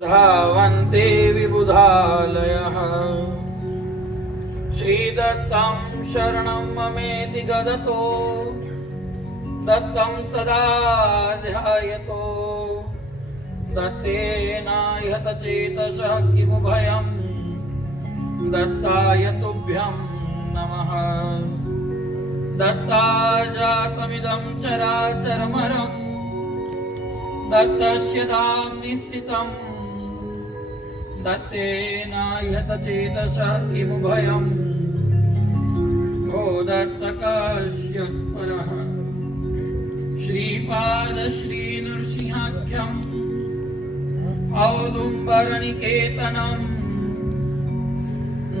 धावन्ते विबुधालयः श्रीदत्तं शरणं ममेति ददतो दत्तं सदा ध्यायतो दत्तेनायत चेतसः किमु भयं दत्ताय तुभ्यं नमः। दत्ताजातमिदं चराचरमरं दत्तस्य धाम्नि स्थितम् दत्तेनायत चेतसः किमु भयं भो दत्तकाश्यत्परः। श्रीपाद श्रीनृसिंहाख्यम् औदुम्बरनिकेतनम्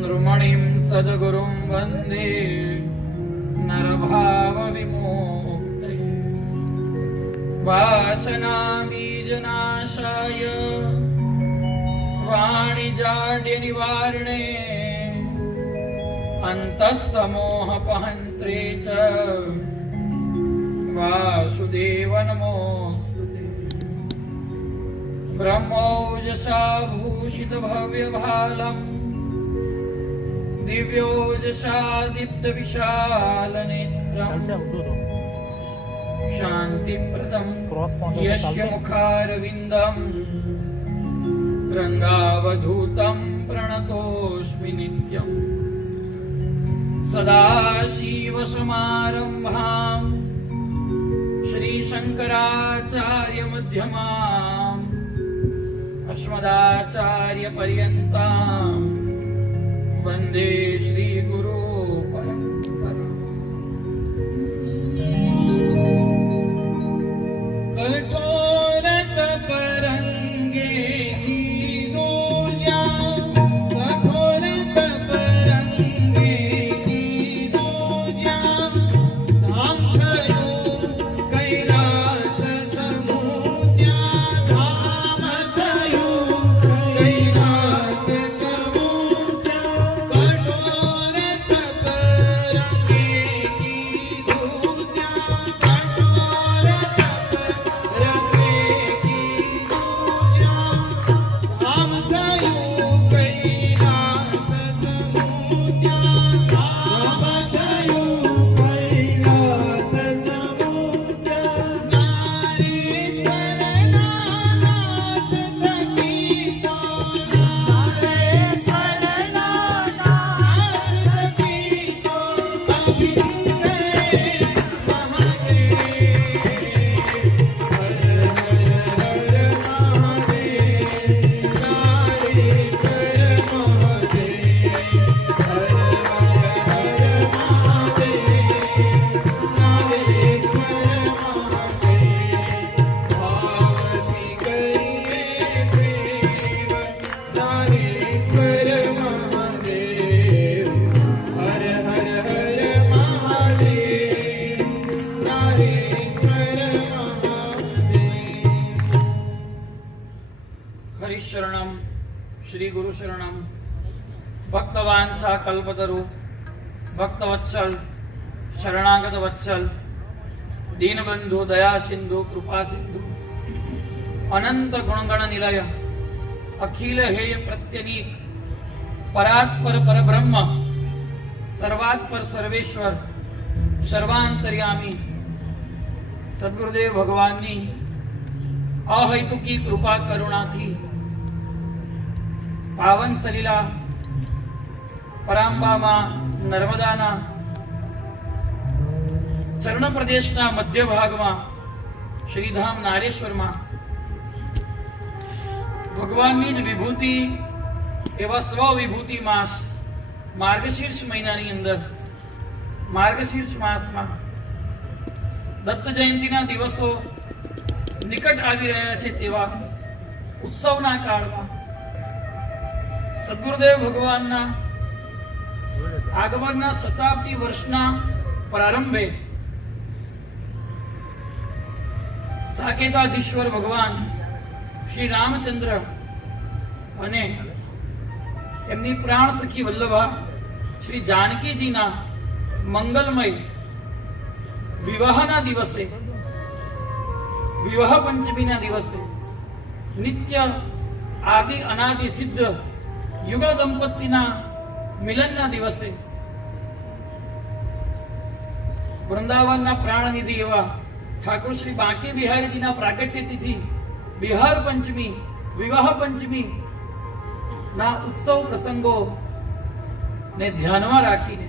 नृमणिं सद्गुरुं वन्दे नरभावविमोक्ते। वासनाबीजनाशाय वाणिजाड्यनिवारणे अन्तस्तमोहपहन्त्रे च वासुदेव नमोऽस्तुते। ब्रह्मोजसा भूषितभव्यभालम् दिव्योजसा दीप्तविशालनेत्रम् शान्तिप्रदम् यस्य मुखारविन्दम् रङ्गावधूतं प्रणतोऽस्मि नित्यम्। सदाशिवसमारम्भाम् श्रीशङ्कराचार्यमध्यमाम् अस्मदाचार्यपर्यन्ताम् वन्दे श्रीगुरो परम्पराम्। कठोरतपरङ्गे हरिशरणं श्री गुरु शरणं भक्तवांछा कल्पतरु भक्तवत्सल शरणागत वत्सल दीनबंधु दया सिंधु कृपा सिंधु अनंत गुणगण निलय अखिल हेय प्रत्यनीक परात्पर परब्रह्म सर्वात्पर सर्वेश्वर सर्वांतर्यामी सद्गुरुदेव भगवाननी अहेतुकी कृपा करुणा थी पावन सलीला परांबामा नर्मदाना चरण प्रदेशना मध्य भागમાં श्रीधाम नारेश्वરમાં ભગવાનની જ વિભૂતિ એવા સ્વ વિભૂતિ માસ માર્ગશીર્ષ મહિનાની અંદર માર્ગશીર્ષ માસમાં દત્ત જયંતિના દિવસો નિકટ આવી રહ્યા છે તેવા ઉત્સવના કાળમાં સદગુરુદેવ ભગવાનના આગમનના શતાબ્દી વર્ષના પ્રારંભે સાકેતાધીશ્વર ભગવાન શ્રી રામચંદ્ર અને એમની પ્રાણ સખી વલ્લભા શ્રી જાનકીજીના મંગલમય વિવાહના દિવસે વિવાહ પંચમીના દિવસે નિત્ય આદિ અનાદિ સિદ્ધ યુગળ દંપતીના મિલનના દિવસે વૃંદાવનના પ્રાણનિધિ એવા ઠાકોર શ્રી બાંકે બિહારીજીના પ્રાગટ્ય તિથિ બિહાર પંચમી, વિવાહ પંચમી ના ઉત્સવ પ્રસંગો ને ધ્યાનમાં રાખીને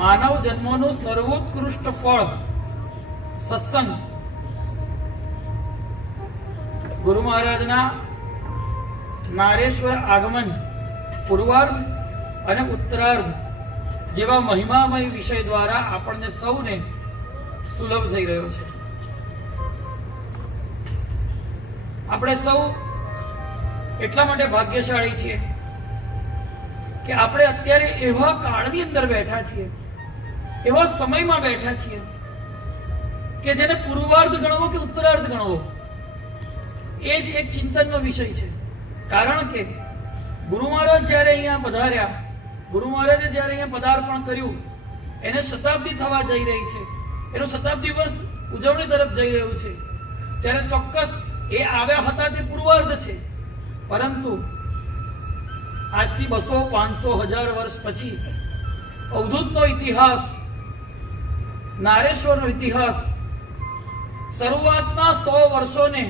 માનવ જન્મનું સર્વોત્કૃષ્ટ ફળ સત્સંગ ગુરુ મહારાજના નારેશ્વર આગમન પૂર્વાર્ધ અને ઉત્તરાર્ધ જેવા મહિમામય વિષય દ્વારા આપણને સૌને સુલભ થઈ રહ્યો છે. આપણે સૌ એટલા માટે ભાગ્યશાળી છીએ કે આપણે અત્યારે એવા કાળની અંદર બેઠા છીએ, એવા સમયમાં બેઠા છીએ કે જેને પૂર્વાર્ધ ગણવો કે ઉત્તરાર્ધ ગણવો એ જ એક ચિંતનનો વિષય છે. કારણ કે ગુરુ મહારાજ જ્યારે અહીંયા પધાર્યા, ગુરુ મહારાજે જ્યારે અહીંયા પદાર્પણ કર્યું, એને શતાબ્દી થવા જઈ રહી છે, એનો શતાબ્દી વર્ષ ઉજવણી તરફ જઈ રહ્યું છે, ત્યારે ચોક્કસ એ આવ્યા હતા તે પૂર્વાર્ધ છે. પરંતુ આજથી 200, 500, 1000 વર્ષ પછી અવધૂતનો ઇતિહાસ, નારેશ્વરનો ઇતિહાસ શરૂઆતના 100 વર્ષોને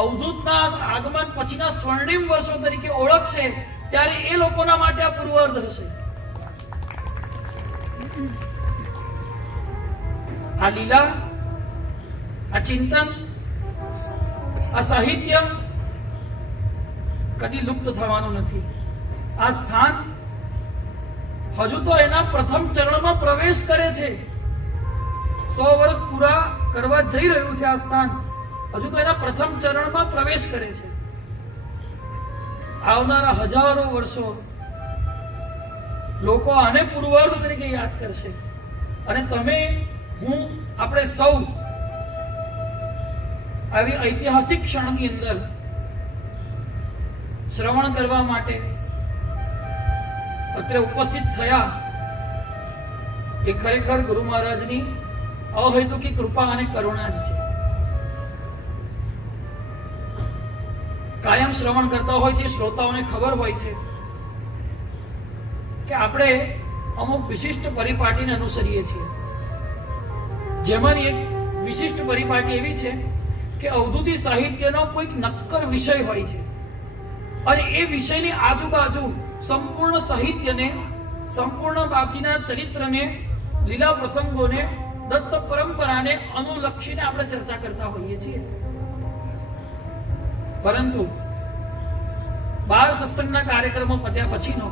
અવધૂતના આગમન પછીના સ્વર્ણિમ વર્ષો તરીકે ઓળખશે, ત્યારે એ લોકોના માટે આ પૂર્વાર્ધ હશે. આ લીલા, આ ચિંતન, આ સાહિત્ય કદી લુપ્ત થવાનું નથી. આ સ્થાન હજુ તો એના પ્રથમ ચરણમાં પ્રવેશ કરે છે. 100 વર્ષ પૂરા કરવા જઈ રહ્યું છે. આ સ્થાન હજુ તો એના પ્રથમ ચરણમાં પ્રવેશ કરે છે. આવનારા હજારો વર્ષો લોકો આને પૂર્વાર્ધ તરીકે યાદ કરશે. અને તમે, હું, આપણે સૌ આવી ઐતિહાસિક ક્ષણની અંદર શ્રવણ કરવા માટે અત્રે ઉપસ્થિત થયા એ ખરેખર ગુરુ મહારાજની અહેતુકી કૃપા અને કરુણા જ છે. કાયમ શ્રવણ કરતા હોય છે શ્રોતાઓને ખબર હોય છે કે આપણે અમુક વિશિષ્ટ પરિપાટીને અનુસરીએ છીએ. જેમાંની એક વિશિષ્ટ પરિપાટી એવી છે કે અવધૂતી સાહિત્યનો કોઈક નક્કર વિષય હોય છે અને એ વિષયની આજુબાજુ સંપૂર્ણ સાહિત્યને, સંપૂર્ણ બાકીના ચરિત્રને, લીલા પ્રસંગોને, દત્ત પરંપરાને અનુલક્ષીને આપણે ચર્ચા કરતા હોઈએ છીએ. પરંતુ 12 સત્સંગના કાર્યક્રમો પત્યા પછીનો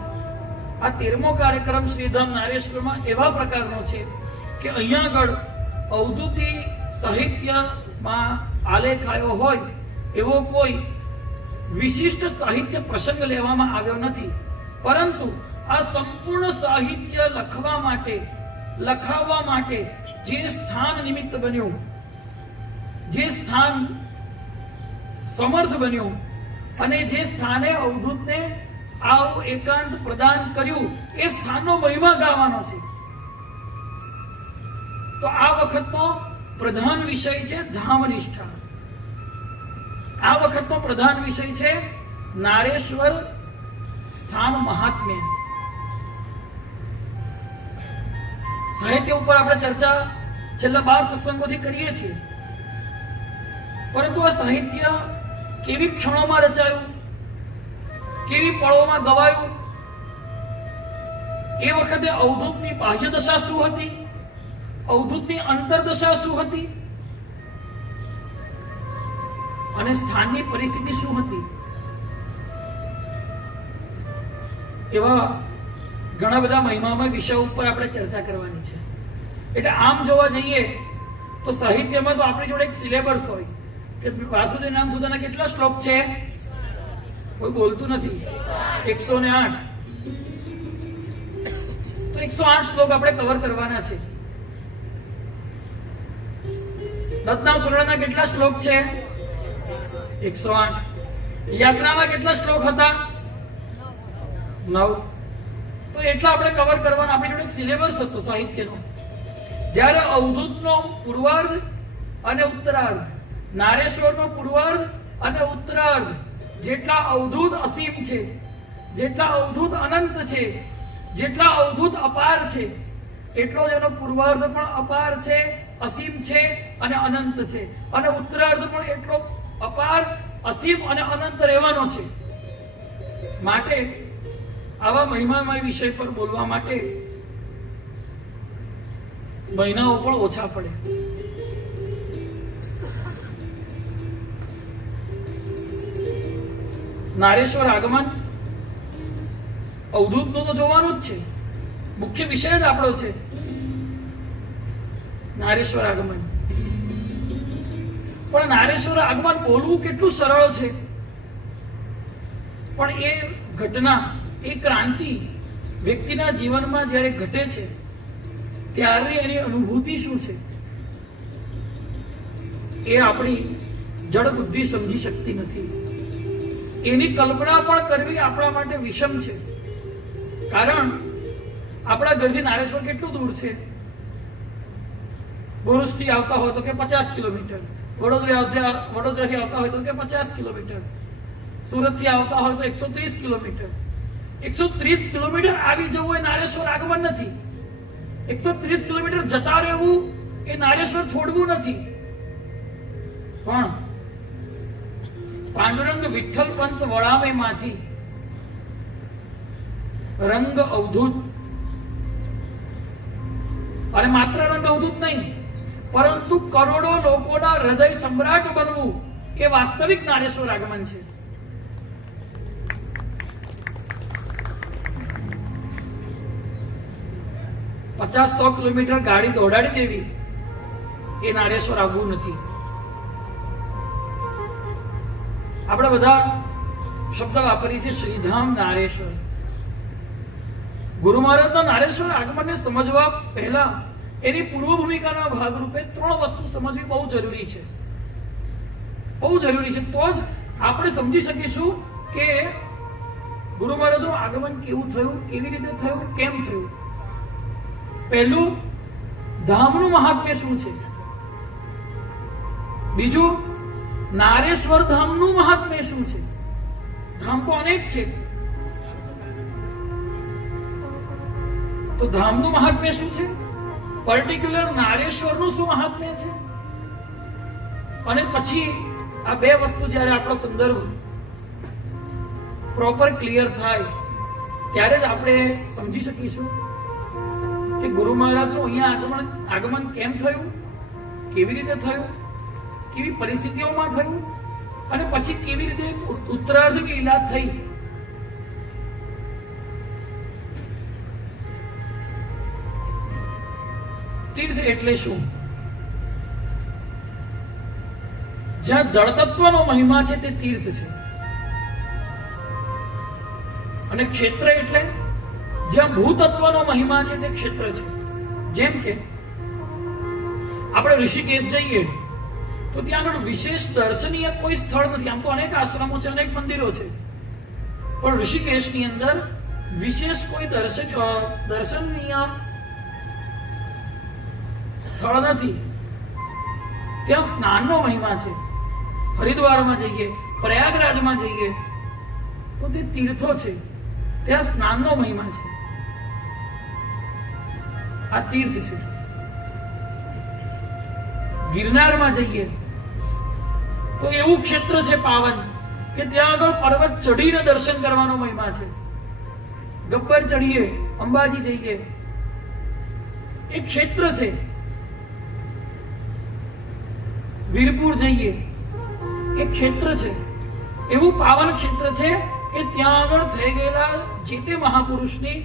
આ 13મો કાર્યક્રમ શ્રીધામ નારેશ્વરમાં એવા પ્રકારનો છે કે અહીંયા આગળ અવધૂતી સાહિત્યમાં આલેખાયો હોય એવો કોઈ વિશિષ્ટ સાહિત્ય પ્રસંગ લેવામાં આવ્યો નથી. પરંતુ આ સંપૂર્ણ સાહિત્ય લખવા માટે, લખાવવા માટે જે સ્થાન નિમિત્ત બન્યું, જે સ્થાન સમર્થ બન્યું અને જે સ્થાને અવધૂતને આવું એકાંત પ્રદાન કર્યું, એ સ્થાનનો મહિમા ગાવાનો છે. તો આ વખતનો પ્રધાન વિષય છે ધામનિષ્ઠા. આ વખતનો પ્રધાન વિષય છે નારેશ્વર સ્થાન મહાત્મ્ય. સાહિત્ય ઉપર આપણે ચર્ચા છેલ્લા 12 સત્સંગોથી કરીએ છીએ. પરંતુ આ સાહિત્ય કેવી ક્ષણોમાં રચાયું, કેવી પળોમાં ગવાયું, એ વખતે અવધૂતની બાહ્ય દશા શું હતી, અવધૂતની અંતરદશા શું હતી અને સ્થાનની પરિસ્થિતિ શું હતી, એવા ઘણા બધા મહિમામય વિષયો ઉપર આપણે ચર્ચા કરવાની છે. એટલે આમ જોવા જઈએ તો સાહિત્યમાં તો આપણી જોડે એક સિલેબસ હોય કે વાસુદેવ નામ સુધાના કેટલા શ્લોક છે, કોઈ બોલતું નથી, 108. તો 108 શ્લોક આપણે કવર કરવાના છે. દત્તનામ સુરણાના કેટલા શ્લોક છે? 108. યાચનાના કેટલા શ્લોક હતા? 9. તો એટલા આપણે કવર કરવાના. આપણી જોડે એક સિલેબસ હતો સાહિત્યનો. જ્યારે અવધૂતનો પૂર્વાર્ધ અને ઉત્તરાર્ધ નારેશ્વરનો પૂર્વાર્ધ અને ઉત્તરાર્ધ જેટલા અવધૂત અસીમ છે, જેટલા અવધૂત અનંત છે, જેટલા અવધૂત અપાર છે, એટલો જ એનો પૂર્વાર્ધ પણ અપાર છે, અસીમ છે અને અનંત છે, અને ઉત્તરાર્ધ પણ એટલો અપાર, અસીમ અને અનંત રહેવાનો છે. માટે આવા મહિમામય વિષય પર બોલવા માટે મહિનાઓ પણ ઓછા પડે. નારેશ્વર આગમન અવધૂતનું તો જોવાનું જ છે, મુખ્ય વિષય જ આપણો છે નારેશ્વર આગમન. પણ નારેશ્વર આગમન બોલવું કેટલું સરળ છે, પણ એ ઘટના, એ ક્રાંતિ વ્યક્તિના જીવનમાં જ્યારે ઘટે છે ત્યારે એની અનુભૂતિ શું છે એ આપણી જડ બુદ્ધિ સમજી શકતી નથી. એની કલ્પના પણ કરવી આપણા માટે વિષમ છે. કારણ આપણા ઘરથી નારેશ્વર કેટલું દૂર છે? ભરૂચથી આવતા હોય તો કે 50 કિલોમીટર, વડોદરાથી આવતા હોય તો કે 50 કિલોમીટર, સુરતથી આવતા હોય તો 130 કિલોમીટર. 130 કિલોમીટર આવી જવું એ નારેશ્વર આગમન નથી. 130 કિલોમીટર જતા રહેવું એ નારેશ્વર છોડવું નથી. પણ પાંડુરંગ વિઠ્ઠલ પંત વળામે માંથી રંગ અવધૂત, અને માત્ર રંગ અવધૂત નહીં પરંતુ કરોડો લોકોના હૃદય સમ્રાટ બનવું એ વાસ્તવિક નારેશ્વર આગમન છે. પચાસ 100 કિલોમીટર ગાડી દોડાડી દેવી એ નારેશ્વર આવવું નથી. આપણે બધા શબ્દ વાપરીએ છીએ શ્રીધામ નારેશ્વર. ગુરુ મહારાજના નારેશ્વર આગમનને સમજવા પહેલા એની પૂર્વ ભૂમિકાના ભાગરૂપે 3 વસ્તુ સમજવી બહુ જરૂરી છે. બહુ જરૂરી છે. તો જ આપણે સમજી શકીશું કે ગુરુ મહારાજનું આગમન કેવું થયું, કેવી રીતે થયું, કેમ થયું. પહેલું, ધામનું મહાત્મ્ય શું છે. બીજું, નારેશ્વર ધામનું મહાત્મ્ય શું છે. ધામ તો અનેક છે, તો ધામનું મહાત્મ્ય શું છે, પર્ટિક્યુલર નારેશ્વરનું શું મહાત્મ્ય છે. અને પછી આ 2 વસ્તુ જ્યારે આપણો સંદર્ભ પ્રોપર ક્લિયર થાય ત્યારે જ આપણે સમજી શકીશું કે ગુરુ મહારાજનું અહીંયા આગમન કેમ થયું, કેવી રીતે થયું, કેવી પરિસ્થિતિઓમાં થયું, અને પછી કેવી રીતે ઉત્તરાર્ધની લીલા થઈ. તીર્થ એટલે શું? જ્યાં જળ તત્વનો મહિમા છે તે તીર્થ છે. અને ક્ષેત્ર એટલે જ્યાં ભૂતત્વનો મહિમા છે તે ક્ષેત્ર છે. જેમ કે આપણે ઋષિકેશ જઈએ તો ત્યાં આગળ વિશેષ દર્શનીય કોઈ સ્થળ નથી. આમ તો અનેક આશ્રમો છે, અનેક મંદિરો છે, પણ ઋષિકેશની અંદર વિશેષ કોઈ દર્શનીય સ્થળ નથી. ત્યાં સ્નાનનો મહિમા છે. હરિદ્વારમાં જઈએ, પ્રયાગરાજમાં જઈએ તો તે તીર્થો છે, ત્યાં સ્નાનનો મહિમા છે. આ તીર્થ છે. ગિરનારમાં જઈએ તો એવું ક્ષેત્ર છે પાવન કે ત્યાં આગળ પર્વત ચડીને દર્શન કરવાનો મહિમા છે. ગબ્બર ચડીએ, અંબાજી જઈએ, એક ક્ષેત્ર છે. વીરપુર જઈએ, એક ક્ષેત્ર છે. એવું પાવન ક્ષેત્ર છે કે ત્યાં આગળ થઈ ગયેલા જે તે મહાપુરુષની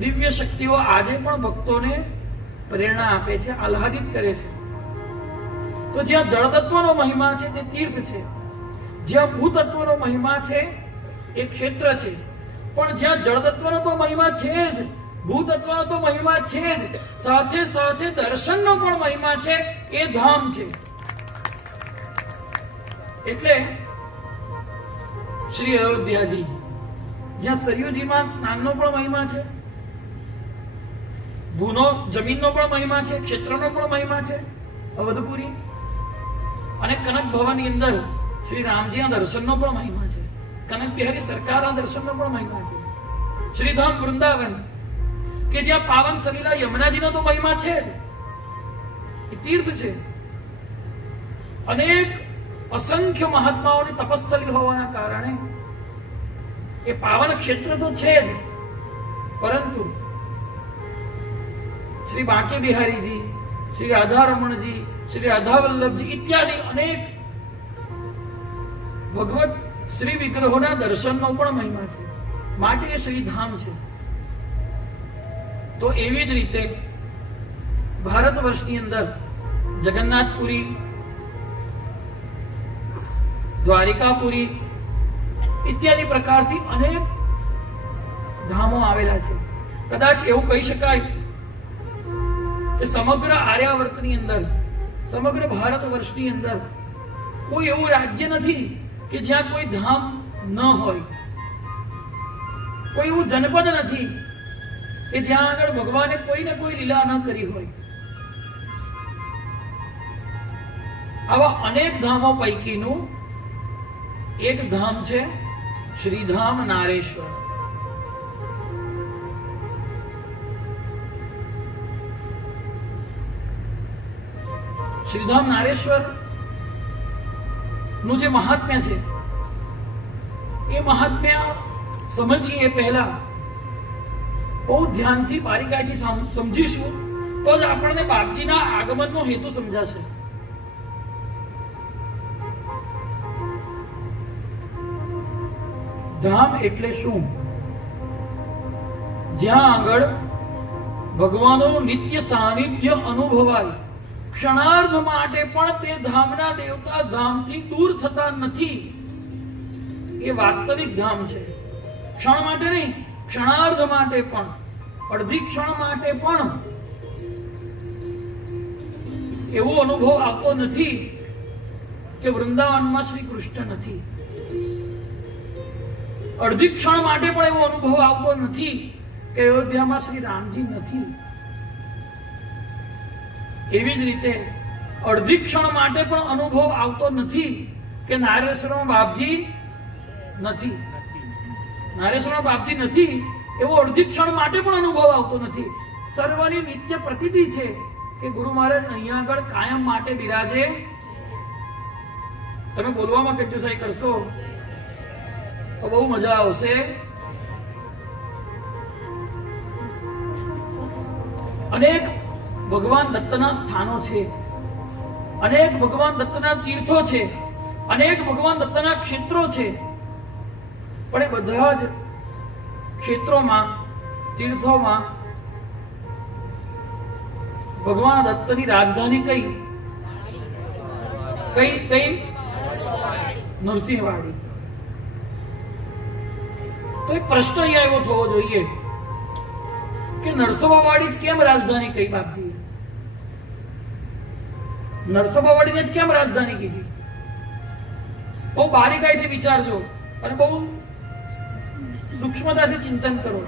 દિવ્ય શક્તિઓ આજે પણ ભક્તોને પ્રેરણા આપે છે, આહ્લાદિત કરે છે. તો જ્યાં જળ તત્વનો મહિમા છે તે તીર્થ છે. જ્યાં ભૂતત્વનો મહિમા છે એ ક્ષેત્ર છે. પણ જ્યાં જળ તત્વનો તો મહિમા છે જ, ભૂતત્વનો તો મહિમા છે જ, સાથે સાથે દર્શનનો પણ મહિમા છે, એ ધામ છે. એટલે શ્રી અયોધ્યાજી, જ્યાં સરયુજીમાં સ્નાનનો પણ મહિમા છે, ભૂનો જમીનનો પણ મહિમા છે, ક્ષેત્રનો પણ મહિમા છે, અવધપુરી અને કનક ભવનની અંદર શ્રી રામજીના દર્શનનો પણ મહિમા છે. કનક બિહારી સરકારના દર્શનનો પણ મહિમા છે. શ્રીધામ વૃંદાવન કે જ્યાં પાવન સલીલા યમુનાજીનો તો મહિમા છે જ, એ તીર્થ છે. અનેક અસંખ્ય મહાત્માઓની તપસ્થલી હોવાના કારણે એ પાવન ક્ષેત્ર તો છે જ, પરંતુ શ્રી બાંકે બિહારીજી, શ્રી રાધારમણજી, શ્રી રાધા વલ્લભજી ઇત્યાદિ અનેક ભગવત શ્રી વિગ્રહોના દર્શનનો પણ મહિમા છે, માટે એ શ્રીધામ છે. તો એવી જ રીતે ભારત વર્ષની અંદર જગન્નાથપુરી, દ્વારિકાપુરી ઇત્યાદિ પ્રકારથી અનેક ધામો આવેલા છે. કદાચ એવું કહી શકાય કે સમગ્ર આર્યાવર્તની અંદર, સમગ્ર ભારત વર્ષની અંદર કોઈ એવું રાજ્ય નથી કે જ્યાં કોઈ ધામ ન હોય, કોઈ એવું જનપદ નથી કે જ્યાં આગળ ભગવાને કોઈ ને કોઈ લીલા ન કરી હોય. આવા અનેક ધામો પૈકીનું એક ધામ છે શ્રીધામ નારેશ્વર. શ્રીધામ નારેશ્વર નું જે મહાત્મ્ય છે, એ મહાત્મ્ય સમજીએ પહેલા બહુ ધ્યાનથી બારીકાઈથી સમજીશું તો જ આપણને બાપજીના આગમનનો હેતુ સમજાશે. ધામ એટલે શું? જ્યાં આગળ ભગવાનનું નિત્ય સાનિધ્ય અનુભવાય, ક્ષણાર્ધ માટે પણ તે ધામના દેવતા ધામથી દૂર થતા નથી, એ વાસ્તવિક ધામ છે. ક્ષણ માટે નહીં, ક્ષણાર્ધ માટે પણ, અડધી ક્ષણ માટે પણ એવો અનુભવ આવતો નથી કે વૃંદાવનમાં શ્રી કૃષ્ણ નથી. અડધી ક્ષણ માટે પણ એવો અનુભવ આવતો નથી કે અયોધ્યામાં શ્રી રામજી નથી. એવી જ રીતે અડધી ક્ષણ માટે પણ અનુભવ આવતો નથી કે નારેશ્વરમાં બાપજી નથી. નારેશ્વરમાં બાપજી નથી એવો અડધી ક્ષણ માટે પણ અનુભવ આવતો નથી. સર્વની નિત્ય પ્રતીતિ છે કે ગુરુ મહારાજ અહીંયા આગળ કાયમ માટે બિરાજે. તમે બોલવામાં કંજુસાઈ કરશો તો બહુ મજા આવશે. અનેક ભગવાન દત્તના સ્થાનો છે, અનેક ભગવાન દત્તના તીર્થો છે, અનેક ભગવાન દત્તના ક્ષેત્રો છે, પણ એ બધા જ ક્ષેત્રોમાં, તીર્થોમાં ભગવાન દત્તની રાજધાની કઈ કઈ કઈ નરસિંહવાડી. તો એક પ્રશ્ન અહીંયા એવો થવો જોઈએ કે નરસોબાવાડી જ કેમ રાજધાની કઈ બાપજી? નરસોબાવાડીને જ કેમ રાજધાની કીધી? બહુ બારીકાઈથી વિચારજો અને બહુ સૂક્ષ્મતાથી ચિંતન કરો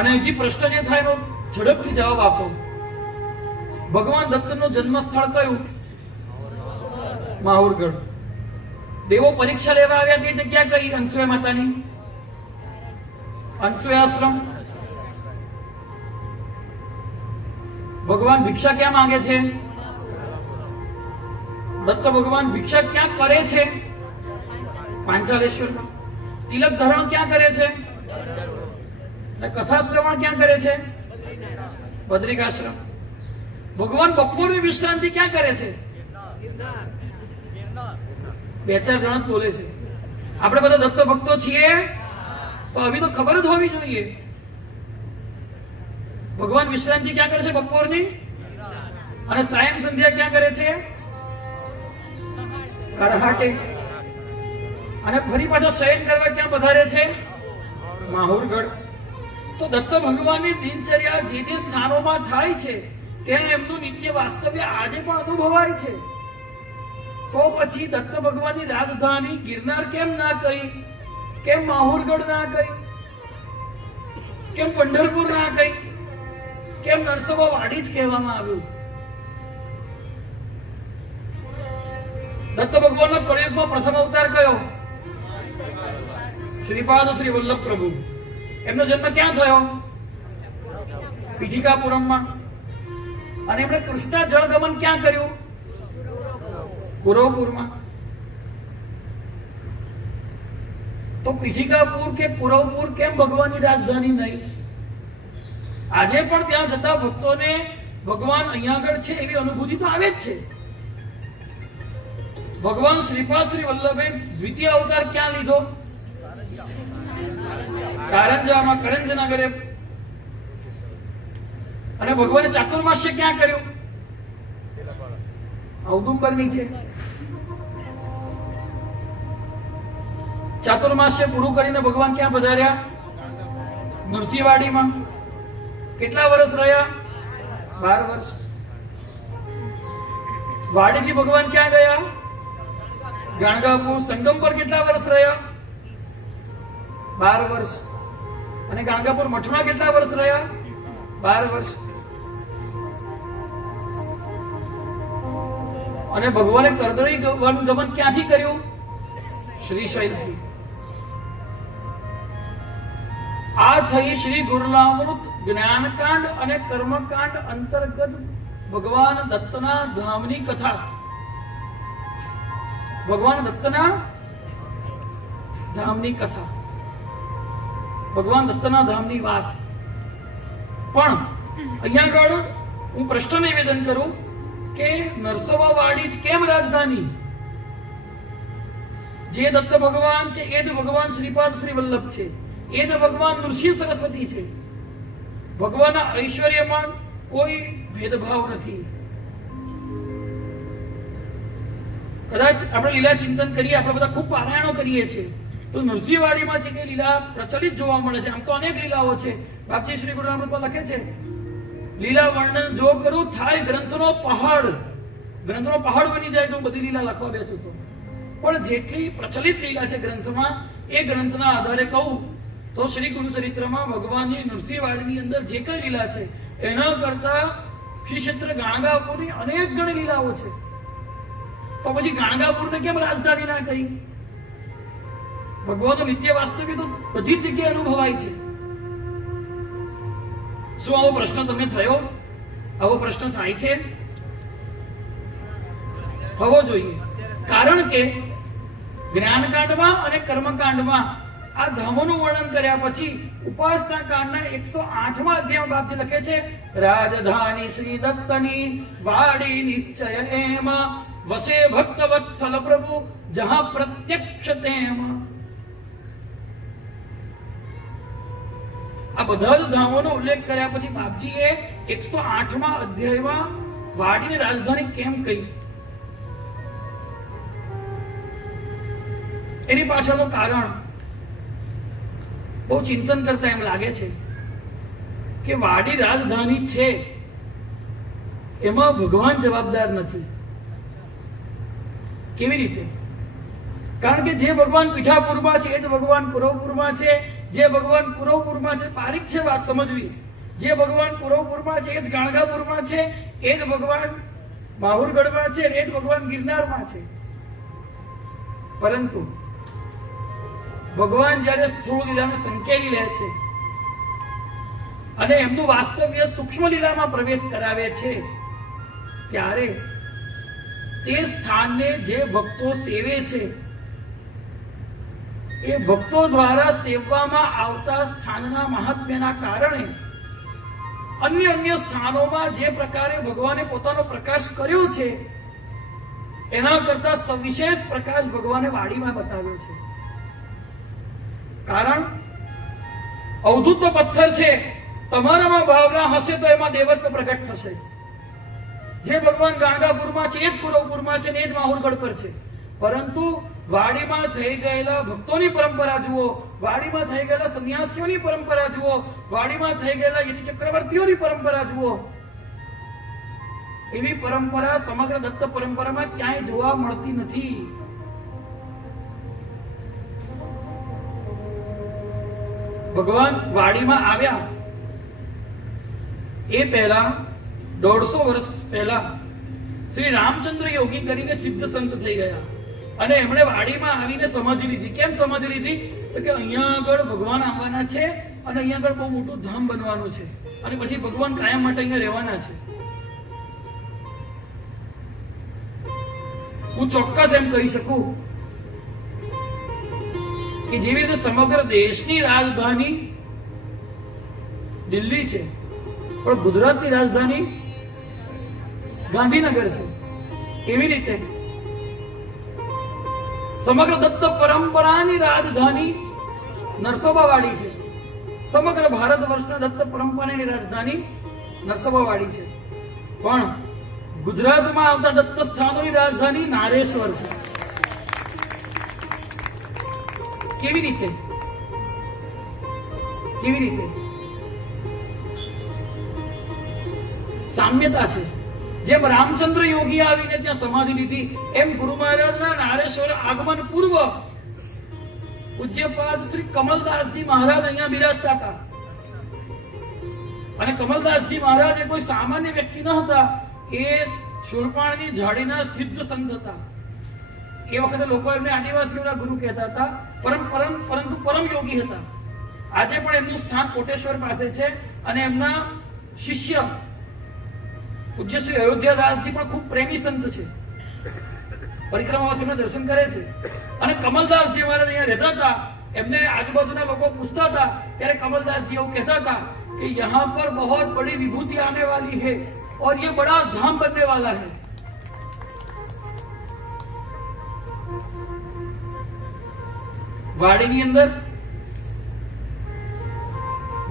અને હજી પ્રશ્ન જે થાય એનો ઝડપથી જવાબ આપો. ભગવાન દત્તનું જન્મસ્થળ કયું? માહુરગઢ. દેવો પરીક્ષા લેવા આવ્યા તે જગ્યા કઈ? અનસુયા માતાની અનસુયા આશ્રમ. ભગવાન ભિક્ષા ક્યાં માંગે છે? દત્ત ભગવાન ભિક્ષા ક્યાં કરે છે? પાંચાલેશ્વરમાં. તિલક ધારણ ક્યાં કરે છે? કથા શ્રવણ ક્યાં કરે છે? બદ્રિકાશ્રમ. ભગવાન બપોરની વિશ્રાંતિ ક્યાં કરે છે? બે ચાર જણ બોલે છે. આપણે બધા દત્ત ભક્તો છીએ તો હવે તો ખબર જ હોવી જોઈએ. ભગવાન વિશ્રાંતિ ક્યાં કરે છે? બપોરની. અને સાયં સંધ્યા ક્યાં કરે છે? કરહાટે. અને ફરી પાછો શયન કરવા ક્યાં પધારે છે? માહુરગઢ. તો દત્ત ભગવાનની દિનચર્યા જે જે સ્થાનોમાં થાય છે ત્યાં એમનું નિત્ય વાસ્તવ્ય આજે પણ અનુભવાય છે. તો પછી દત્ત ભગવાનની રાજધાની ગિરનાર કેમ ના કહી? કેમ માહુરગઢ ના કહી? કેમ પંઢરપુર ના કહી? કેમ નરસોબાવાડી જ કહેવામાં આવ્યું? દત્ત ભગવાનનો કળિયુગમાં પ્રથમ અવતાર કયો? શ્રીપાદ શ્રી વલ્લભ પ્રભુ. એમનો જન્મ ક્યાં થયો? પીઠિકાપુરમમાં. અને એમણે કૃષ્ણ જળગમન ક્યાં કર્યું? કુરવપુરમાં. તો પીઠિકાપુર કે કુરવપુર કેમ ભગવાનની રાજધાની નહીં? આજે પણ ત્યાં જતા ભક્તોને ભગવાન અહીંયા આગળ છે એવી અનુભૂતિ તો આવે જ છે. ભગવાન શ્રીપાદ શ્રી વલ્લભે દ્વિતીય અવતાર ક્યાં લીધો? કારંજામાં, કરંજના ઘરે. અને ભગવાને ચાતુર્માસ્ય ક્યાં કર્યું? ઔદુંબર નીચે. ચાતુર્માસ્ય પૂરું કરીને ભગવાન ક્યાં પધાર્યા? નરસિંહવાડીમાં. કેટલા વર્ષ રહ્યા? 12 વર્ષ. વાડીથી ભગવાન ક્યાં ગયા? ગાણગાપુર. સંગમ પર કેટલા વર્ષ રહ્યા? 12 વર્ષ. અને ગાણગાપુર મઠમાં કેટલા વર્ષ રહ્યા? 12 વર્ષ. અને ભગવાને કરદળી ગમન ક્યાંથી કર્યું? શ્રીશૈલથી. આ થઈ શ્રી ગુરુલામૃત જ્ઞાનકાંડ અને કર્મકાંડ અંતર્ગત ભગવાન દત્તના ધામની કથા. ભગવાન દત્તના ધામની કથા, ભગવાન દત્તના ધામની વાત. પણ અહીંયા આગળ હું પ્રશ્ન નિવેદન કરું કે નરસોબાવાડી જ કેમ રાજધાની? જે દત્ત ભગવાન છે એ જ ભગવાન શ્રીપાદ શ્રી વલ્લભ છે, એ જ ભગવાન નૃસિંહ સરસ્વતી છે. ભગવાનના ઐશ્વર્યમાં કોઈ ભેદભાવ નથી. કદાચ આપણે લીલા ચિંતન કરીએ, આપણે બધા ખૂબ પારાયણો કરીએ છીએ, તો નરસિંહવાડીમાં જે કઈ લીલા પ્રચલિત જોવા મળે છે. આમ તો અનેક લીલાઓ છે. બાપજી શ્રી ગુરુનામૃતમાં લખે છે, લીલા વર્ણન જો કરું થાય ગ્રંથનો પહાડ. ગ્રંથનો પહાડ બની જાય તો બધી લીલા લખવા બેસું તો. પણ જેટલી પ્રચલિત લીલા છે ગ્રંથમાં, એ ગ્રંથના આધારે કહું તો શ્રી ગુરુચરિત્રમાં ભગવાનની નરસિંહવાડીની અંદર જે કઈ લીલા છે એના કરતા શ્રી ક્ષેત્ર ગાણગાપુરની અનેક ગણી લીલાઓ છે. તો પછી ગાણગાપુરને કેમ રાજધાની ના કહી? ભગવાનનું નિત્ય વાસ્તવ્ય તો બધી જ જગ્યાએ અનુભવાય છે. શું આવો પ્રશ્ન તમને થયો? આવો પ્રશ્ન થાય છે? થવો જોઈએ. કારણ કે જ્ઞાનકાંડમાં અને કર્મકાંડમાં આ ધામોનું વર્ણન કર્યા પછી ઉપાસના કાંડના 108મા અધ્યાયમાં બાપજી લખે છે, રાજધાની શ્રી દત્તની વાડી નિશ્ચય એમાં વસે ભક્ત વત્સલ પ્રભુ જહાં પ્રત્યક્ષ તેમાં. આ બધા જ ધામોનો ઉલ્લેખ કર્યા પછી બાપજીએ 108મા અધ્યાયમાં વાડીની રાજધાની કેમ કહી? એની પાછળનું કારણ બહુ ચિંતન કરતા એમ લાગે છે કે વાડી રાજધાની છે એમાં ભગવાન જવાબદાર નથી. કેવી રીતે? કારણ કે જે ભગવાન પીઠાપુરમાં છે એ જ ભગવાન કુરવપુરમાં છે. જે ભગવાન કુરવપુરમાં છે, પારિક છે વાત સમજવી, જે ભગવાન કુરવપુરમાં છે એ જ ગાણગાપુરમાં છે, એ જ ભગવાન માહુરગઢમાં છે, એ જ ભગવાન ગિરનારમાં છે. પરંતુ ભગવાન જયારે સ્થૂળ લીલાને સંકેલી લે છે અને એમનું વાસ્તવ્ય સૂક્ષ્મ લીલામાં પ્રવેશ કરાવે છે, ત્યારે તે સ્થાનને જે ભક્તો સેવે છે એ ભક્તો દ્વારા સેવવામાં આવતા સ્થાનના મહાત્મ્યના કારણે અન્ય સ્થાનોમાં જે પ્રકારે ભગવાને પોતાનો પ્રકાશ કર્યો છે એના કરતા સવિશેષ પ્રકાશ ભગવાને વાડીમાં બતાવ્યો છે. કારણ અવધૂત તો પથ્થર છે, તમારામાં ભાવના હશે તો એમાં દેવત્વ પ્રગટ થશે. જે ભગવાન ગાણગાપુરમાં છે એ જ કુરવપુરમાં છે, એ જ માહુરગઢ પર છે. પરંતુ વાડીમાં થઈ ગયેલા ભક્તોની પરંપરા જુઓ, વાડીમાં થઈ ગયેલા સંન્યાસીઓની પરંપરા જુઓ, વાડીમાં થઈ ગયેલા યતિ ચક્રવર્તીઓની પરંપરા જુઓ. એવી પરંપરા સમગ્ર દત્ત પરંપરામાં ક્યાંય જોવા મળતી નથી. ભગવાન વાડીમાં આવ્યા એ પહેલા 150 વર્ષ પહેલા શ્રી રામચંદ્ર યોગી કરીને સિદ્ધ સંત થઈ ગયા અને એમણે વાડીમાં આવીને સમાધિ લીધી. કેમ સમાધિ લીધી? તો કે અહીંયા આગળ ભગવાન આવવાના છે અને અહીંયા આગળ બહુ મોટું ધામ બનવાનું છે અને પછી ભગવાન કાયમ માટે અહીંયા રહેવાના છે. હું ચોક્કસ એમ કહી શકું કે જેવી રીતે સમગ્ર દેશની રાજધાની દિલ્હી છે, પણ ગુજરાતની રાજધાની ગાંધીનગર છે. એવી રીતે સમગ્ર દત્ત પરંપરાની રાજધાની નરસોબાવાડી છે. સમગ્ર ભારત વર્ષના દત્ત પરંપરાની રાજધાની નરસોબાવાડી છે, પણ ગુજરાતમાં આવતા દત્ત સ્થાનોની રાજધાની નારેશ્વર છે. કેવી રીતે? કેવી રીતે? સામ્યતા છે. જેમ રામચંદ્ર યોગી આવીને ત્યાં સમાધિ લીધી, એમ ગુરુ મહારાજના નારેશ્વર આગમન પૂર્વ પૂજ્યપાદ શ્રી કમલદાસજી મહારાજ અહીંયા બિરાજતા હતા. અને કમલદાસજી મહારાજ એ કોઈ સામાન્ય વ્યક્તિ ન હતા, એ શૂરપાણની ઝાડીના સિદ્ધ સંત હતા. એ વખતે લોકો એમને આદિવાસીઓના ગુરુ કહેતા હતા, પરંતુ પરમ યોગી હતા. આજે પણ એમનું સ્થાન કોટેશ્વર પાસે છે અને એમના શિષ્ય પૂજ્ય શ્રી અયોધ્યાદાસજી પણ ખૂબ પ્રેમી સંત છે. પરિક્રમાવાસીઓના દર્શન કરે છે. અને કમલદાસજી મહારાજ અહીંયા રહેતા હતા. એમને આજુબાજુના લોકો પૂછતા હતા ત્યારે કમલદાસજી એવું કહેતા હતા કે यहाँ पर बहुत बड़ी विभूति आने वाली है और ये बड़ा धाम बनने वाला है. વાડીની અંદર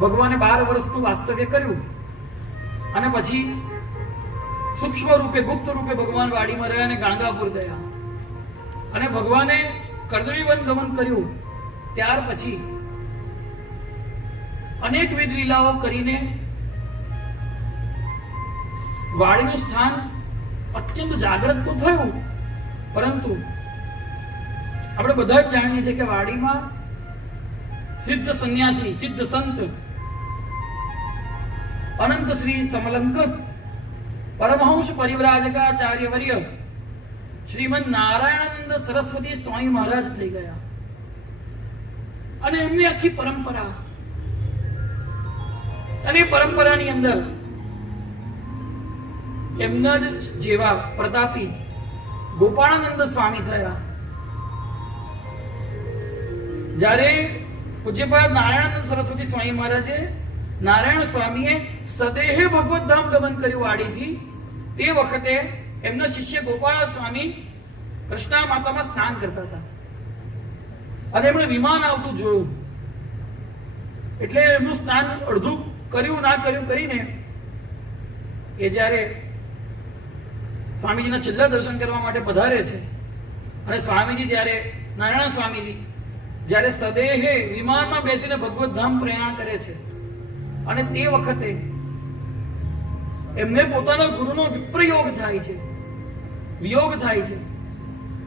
ભગવાને 12 વર્ષનું વાસ્તવ્ય કર્યું અને પછી સૂક્ષ્મ રૂપે ગુપ્ત રૂપે ભગવાન વાડીમાં રહ્યા અને ગાણગાપુર ગયા અને ભગવાને કર્દળીવન ગમન કર્યું. ત્યાર પછી અનેકવિધ લીલાઓ કરીને વાડીનું સ્થાન અત્યંત જાગ્રત તો થયું, પરંતુ આપણે બધા જ જાણીએ છીએ કે વાડીમાં સિદ્ધ સંન્યાસી, સિદ્ધ સંત અનંત શ્રી સમલંકૃત પરમહંસ પરિવ્રાજકાચાર્યવર્ય શ્રીમદ નારાયણાનંદ સરસ્વતી સ્વામી મહારાજ થઈ ગયા. અને એમની આખી પરંપરા, અને પરંપરાની અંદર એમના જ જેવા પ્રતાપી ગોપાળાનંદ સ્વામી થયા. જ્યારે પૂજ્યપાદ નારાયણાનંદ સરસ્વતી સ્વામી મહારાજે નારાયણ સ્વામીએ સદેહે ભગવત ધામ ગમન કર્યું વાડીથી, તે વખતે એમના શિષ્ય ગોપાળ સ્વામી કૃષ્ણા માતામાં સ્નાન કરતા હતા અને એમણે વિમાન આવતું જોયું. એટલે એમનું સ્નાન અડધું કર્યું ના કર્યું કરીને એ જ્યારે સ્વામીજીના છેલ્લા દર્શન કરવા માટે પધારે છે અને સ્વામીજી જ્યારે નારાયણ સ્વામીજી જ્યારે સદેહે વિમાનમાં બેસીને ભગવત ધામ પ્રયાણ કરે છે અને તે વખતે એમને પોતાના ગુરુનો વિપ્રયોગ થાય છે, વિયોગ થાય છે.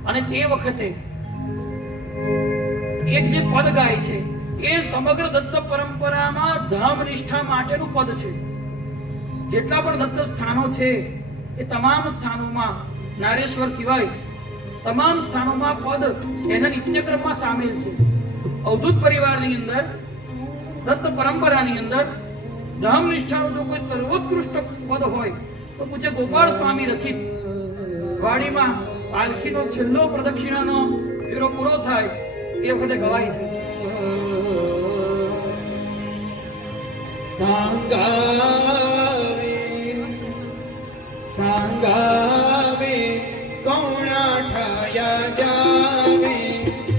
અને તે વખતે એક જે પદ ગાય છે એ સમગ્ર દત્ત પરંપરામાં ધામ નિષ્ઠા માટેનું પદ છે. જેટલા પણ દત્ત સ્થાનો છે એ તમામ સ્થાનોમાં નારેશ્વર સિવાય તમામ સ્થાનોમાં પદ એના નિત્યક્રમમાં સામેલ છે. અવધૂત પરિવારની અંદર, દત્ત પરંપરાની અંદર ધામ નિષ્ઠાનું જો કોઈ સર્વોત્કૃષ્ટ પદ હોય તો પૂજ્ય ગોપાળ સ્વામી રચિત વાડીમાં પાલખીનો છેલ્લો પ્રદક્ષિણાનો ફેરો પૂરો થાય એ વખતે ગવાય છે. सांगावे कौणा ठाया जावे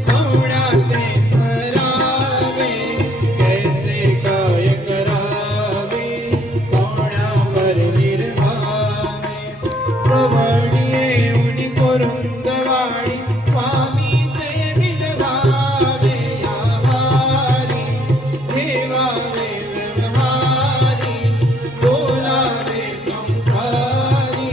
कौणा ते स्मरावे कैसे काय करावे कौणा पर निर्भावे प्रवणिये उडी कोरुंदवाडी स्वामी ते विधवावे यावारी देवावे व्यवहारी बोलावे संसारी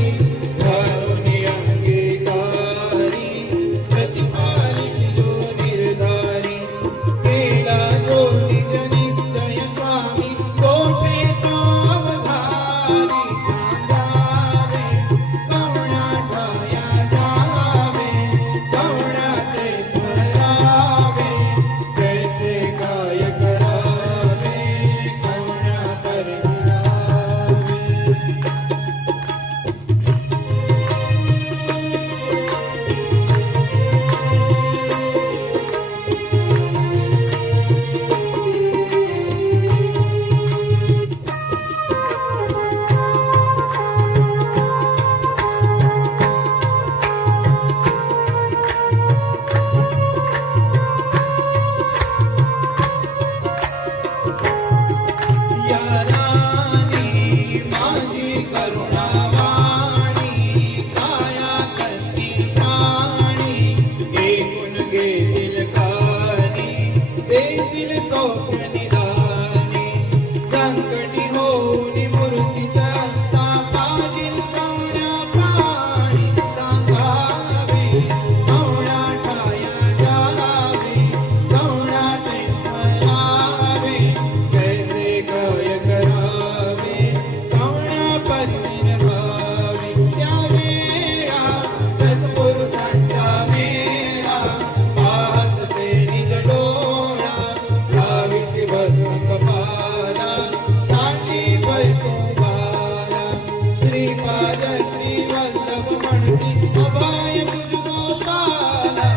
અભય તુજ ગોશાલા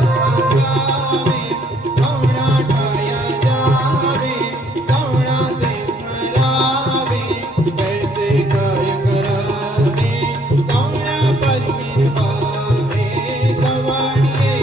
ગાવે કૌણા ઠાયા જાવે કૌણા તે સ્મરાવે કૈસે કાય કરાવે કૌણા પદ્મિ ભાવે કવાણીએ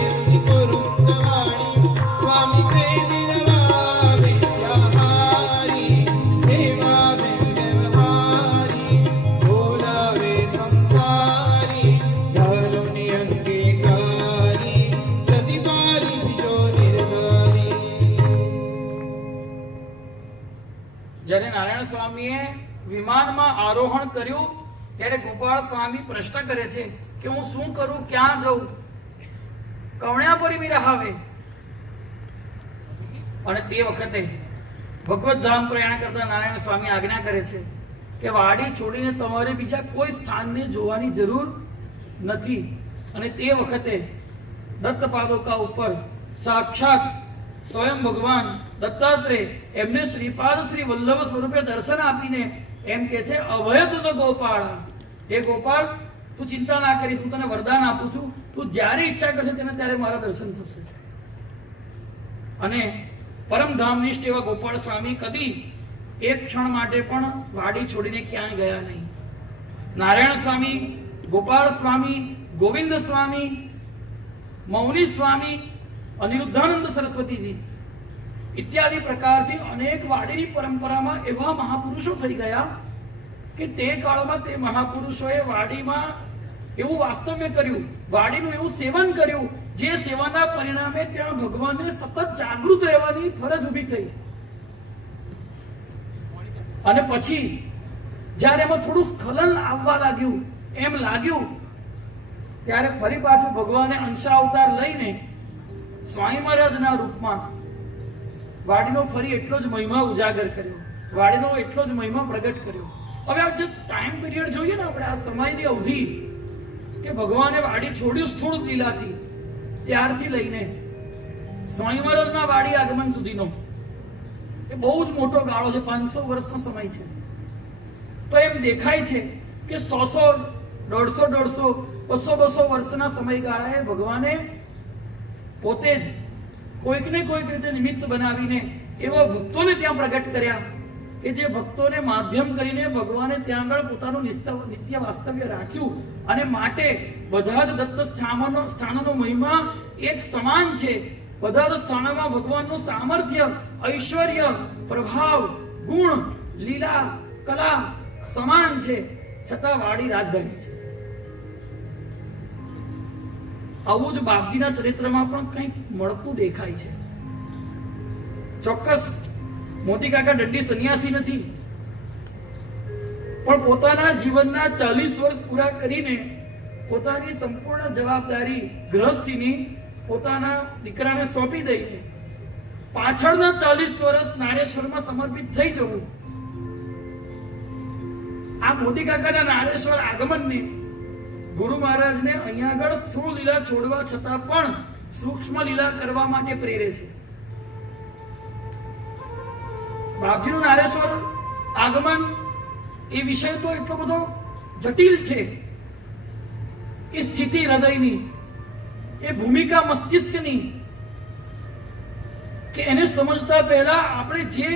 કરુંગવાણી સ્વામી તે નિરવાવે યાહારી સેવા વ્યવહારી બોલાવે સંસારી ઢાલોની અંગીકારી પ્રતિપાલી જો નિર્ધારી. જ્યારે નારાયણ સ્વામીએ વિમાનમાં આરોહણ કર્યું ત્યારે ગોપાળ સ્વામી પ્રશ્ન કરે છે કે હું શું કરું, ક્યાં જઉં, કવણ્યા પડી વિરહાવે. અને તે વખતે ભગવત ધામ પ્રયાણ કરતા નારાયણ સ્વામી આજ્ઞા કરે છે કે વાડી છોડીને તમારે બીજા કોઈ સ્થાનને જોવાની જરૂર નથી. અને તે વખતે દત્ત પાદોકા ઉપર સાક્ષાત સ્વયં ભગવાન દત્તાત્રેય એમને શ્રીપાદ શ્રી વલ્લભ સ્વરૂપે દર્શન આપીને એમ કે છે અભય તુજ ગોપાળ, હે ગોપાળ તું ચિંતા ના કરીશ, હું તને વરદાન આપું છું, તું જ્યારે ઈચ્છા કરશે તેને ત્યારે મારા દર્શન થશે. અને પરમધામનિષ્ઠ એવા ગોપાળ સ્વામી કદી એક ક્ષણ માટે પણ વાડી છોડીને ક્યાંય ગયા નહીં. નારાયણ સ્વામી, ગોપાળ સ્વામી, ગોવિંદ સ્વામી, મૌની સ્વામી, અનિરુદ્ધાનંદ સરસ્વતીજી ઇત્યાદિ પ્રકારથી અનેક વાડીની પરંપરામાં એવા મહાપુરુષો થઈ ગયા કે તે કાળમાં તે મહાપુરુષોએ વાડીમાં એવું વાસ્તવ્ય કર્યું, વાડીનું એવું સેવન કર્યું જે સેવાના પરિણામે ત્યાં ભગવાનને સતત જાગૃત રહેવાની ફરજ ઊભી થઈ. અને પછી જ્યારે એમાં થોડું સ્ખલન આવવા લાગ્યું, એમ લાગ્યું, ત્યારે ફરી પાછું ભગવાને અંશાવતાર લઈને સ્વામી મહારાજના રૂપમાં વાડીનો ફરી એટલો જ મહિમા ઉજાગર કર્યો, વાડીનો એટલો જ મહિમા પ્રગટ કર્યો. હવે આ જે ટાઈમ પીરિયડ જોઈએ ને આપણે, આ સમયની અવધિ કે ભગવાને વાડી છોડ્યું સ્થૂળ લીલાથી ત્યારથી લઈને સ્વામી મહારાજના વાડી આગમન સુધીનો એ બહુ જ મોટો ગાળો છે, 500 વર્ષનો સમય છે. તો એમ દેખાય છે કે 100, 150, 200 વર્ષના સમયગાળાએ ભગવાને પોતે જ કોઈક ને કોઈક રીતે નિમિત્ત બનાવીને એવા ભક્તોને ત્યાં પ્રગટ કર્યા કે જે ભક્તોને માધ્યમ કરીને ભગવાને ત્યાં આગળ પોતાનું નિત્ય વાસ્તવ્ય રાખ્યું. અને માટે બધા જ દત્ત સ્થાનોનો મહિમા એક સમાન છે. બધા જ સ્થાનોમાં ભગવાનનું સામર્થ્ય, ઐશ્વર્ય, પ્રભાવ, ગુણ, લીલા, કલા સમાન છે, છતાં વાડી રાજધાની છે. આવું જ બાપજીના ચરિત્રમાં પણ કંઈક મળતું દેખાય છે. ચોક્કસ મોતી કાકા દંડી સંન્યાસી નથી, પણ પોતાના જીવનના 40 વર્ષ પૂરા કરીને પોતાની સંપૂર્ણ જવાબદારી ગૃહસ્થીની પોતાના દીકરાને સોંપી દઈને પાછળના 40 વર્ષ નારેશ્વરમાં સમર્પિત થઈ જવું, આ મોદી કાકાના નારેશ્વર આગમનને ગુરુ મહારાજને અહીંયા આગળ સ્થૂળ લીલા છોડવા છતાં પણ સૂક્ષ્મ લીલા કરવા માટે પ્રેરે છે. બાપજીનું નારેશ્વર આગમન એ વિષય તો એટલો બધો જટિલ છે, એ સ્થિતિ હૃદયની, એ ભૂમિકા મસ્તિષ્કની, કે એને સમજતા પહેલા આપણે જે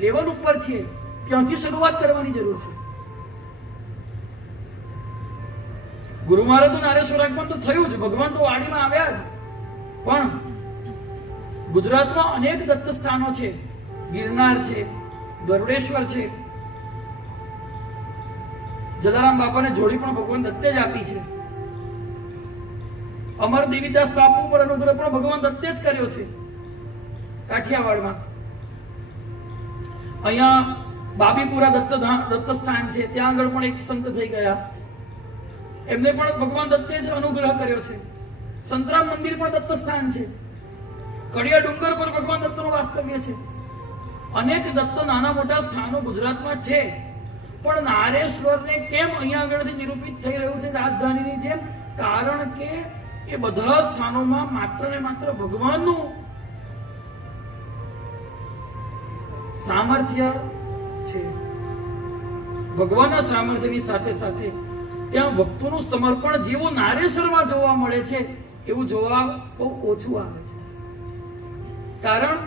લેવલ ઉપર છીએ ત્યાંથી શરૂઆત કરવાની જરૂર છે. ગુરુ મહારાજનું નારેશ્વર આગમન તો થયું જ, ભગવાન તો વાડીમાં આવ્યા જ, પણ ગુજરાતમાં અનેક દત્ત સ્થાનો છે, ગિરનાર છે, ગરુડેશ્વર છે, જલારામ બાપાને જોડી પણ ભગવાન દત્તે જ આપી છે, અમર દેવીદાસ બાપુ પર અનુગ્રહ પણ ભગવાન દત્તે જ કર્યો છે કાઠિયાવાડમાં. અહીંયા બાબીપુરા દત્ત સ્થાન છે, ત્યાં આગળ પણ એક સંત થઈ ગયા, એમને પણ ભગવાન દત્તે જ અનુગ્રહ કર્યો છે. સંતરામ મંદિર પણ દત્ત સ્થાન છે, કડિયા ડુંગર પર ભગવાન દત્તનું વાસ્તવ્ય છે. અનેક દત્ત નાના મોટા સ્થાનો ગુજરાતમાં છે, પણ નારેશ્વરને કેમ અહીંયા આગળથી નિરૂપિત થઈ રહ્યું છે રાજધાનીની જેમ? કારણ કે એ બધા સ્થાનોમાં માત્ર ને માત્ર ભગવાનનું સામર્થ્ય છે. ભગવાનના સામર્થ્યની સાથે સાથે ત્યાં ભક્તોનું સમર્પણ જેવું નારેશ્વરમાં જોવા મળે છે એવું જોવા બહુ ઓછું આવે છે. કારણ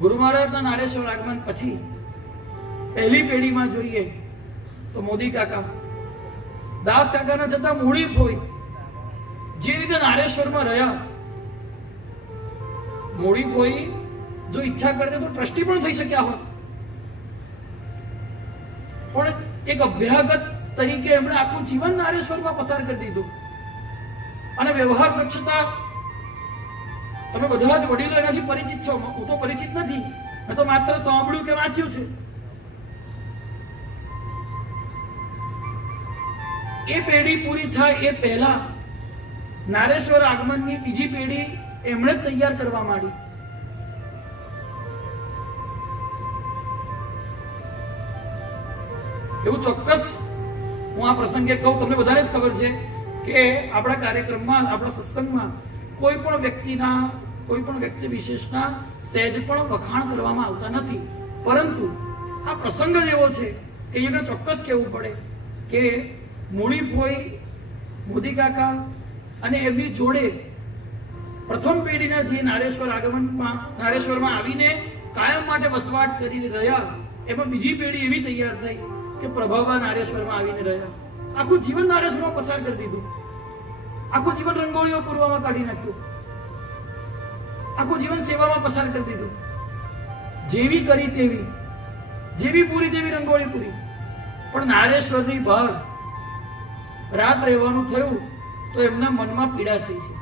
ગુરુ મહારાજના નારેશ્વર આગમન પછી પહેલી પેઢીમાં જોઈએ તો મોદી કાકા, દાસ કાકાના જતા મૂળી ફોઈ જે રીતે નારેશ્વરમાં રહ્યા, મૂળી ફોઈ જો ઈચ્છા કરે તો ટ્રસ્ટી પણ થઈ શક્યા હોત, પણ એક અભ્યાગત તરીકે એમણે આખું જીવન નારેશ્વરમાં પસાર કરી દીધું. અને વ્યવહાર દક્ષતા તમે બધા જ વડીલો એનાથી પરિચિત છો, હું તો પરિચિત નથી, મેં તો માત્ર સાંભળ્યું કે વાંચ્યું છે. એ પેઢી પૂરી થાય એ પહેલા નારેશ્વર આગમનની બીજી પેઢી એમણે જ તૈયાર કરવા માંડી. એવું ચોક્કસ હું આ પ્રસંગે કહું, તમને બધાને જ ખબર છે કે આપણા કાર્યક્રમમાં, આપણા સત્સંગમાં કોઈ પણ વ્યક્તિના, કોઈ પણ વ્યક્તિ વિશેષના સહેજ પણ વખાણ કરવામાં આવતા નથી. પરંતુ આ પ્રસંગ જ એવો છે કે એને ચોક્કસ કહેવું પડે કે મૂળી ફોઈ, મોદી કાકા અને એમની જોડે પ્રથમ પેઢીના જે નારેશ્વરમાં આવીને કાયમ માટે વસવાટ કરી રહ્યા, એમાં બીજી પેઢી એવી તૈયાર થઈ કે પ્રભાબા નારેશ્વરમાં આવીને રહ્યા. આખું જીવન નારેશ્વરમાં પસાર કરી દીધું, આખું જીવન રંગોળીઓ પૂરવામાં કાઢી નાખ્યું, આખું જીવન સેવામાં પસાર કરી દીધું. જેવી કરી તેવી, જેવી પૂરી તેવી રંગોળી પૂરી. પણ નારેશ્વરની બહાર રાત રહેવાનું થયું તો એમના મનમાં પીડા થઈ છે.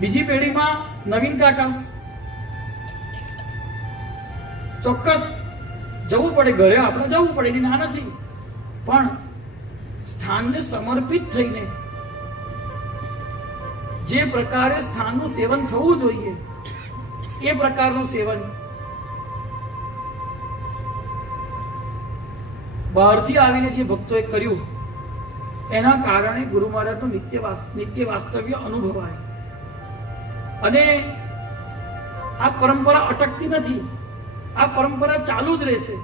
બીજી પેઢીમાં નવીન કાકા, ચોક્કસ જવું પડે, ઘરે આપણે જવું પડે, એની ના નથી, પણ સ્થાનને સમર્પિત થઈને જે પ્રકારે સ્થાનનું સેવન થવું જોઈએ એ પ્રકારનું સેવન બહારથી આવીને જે ભક્તોએ કર્યું એના કારણે ગુરુ મહારાજનું નિત્ય વાસ્તવ્ય અનુભવાય. અને આ પરંપરા અટકતી નથી, આ પરંપરા ચાલુ જ રહે છે.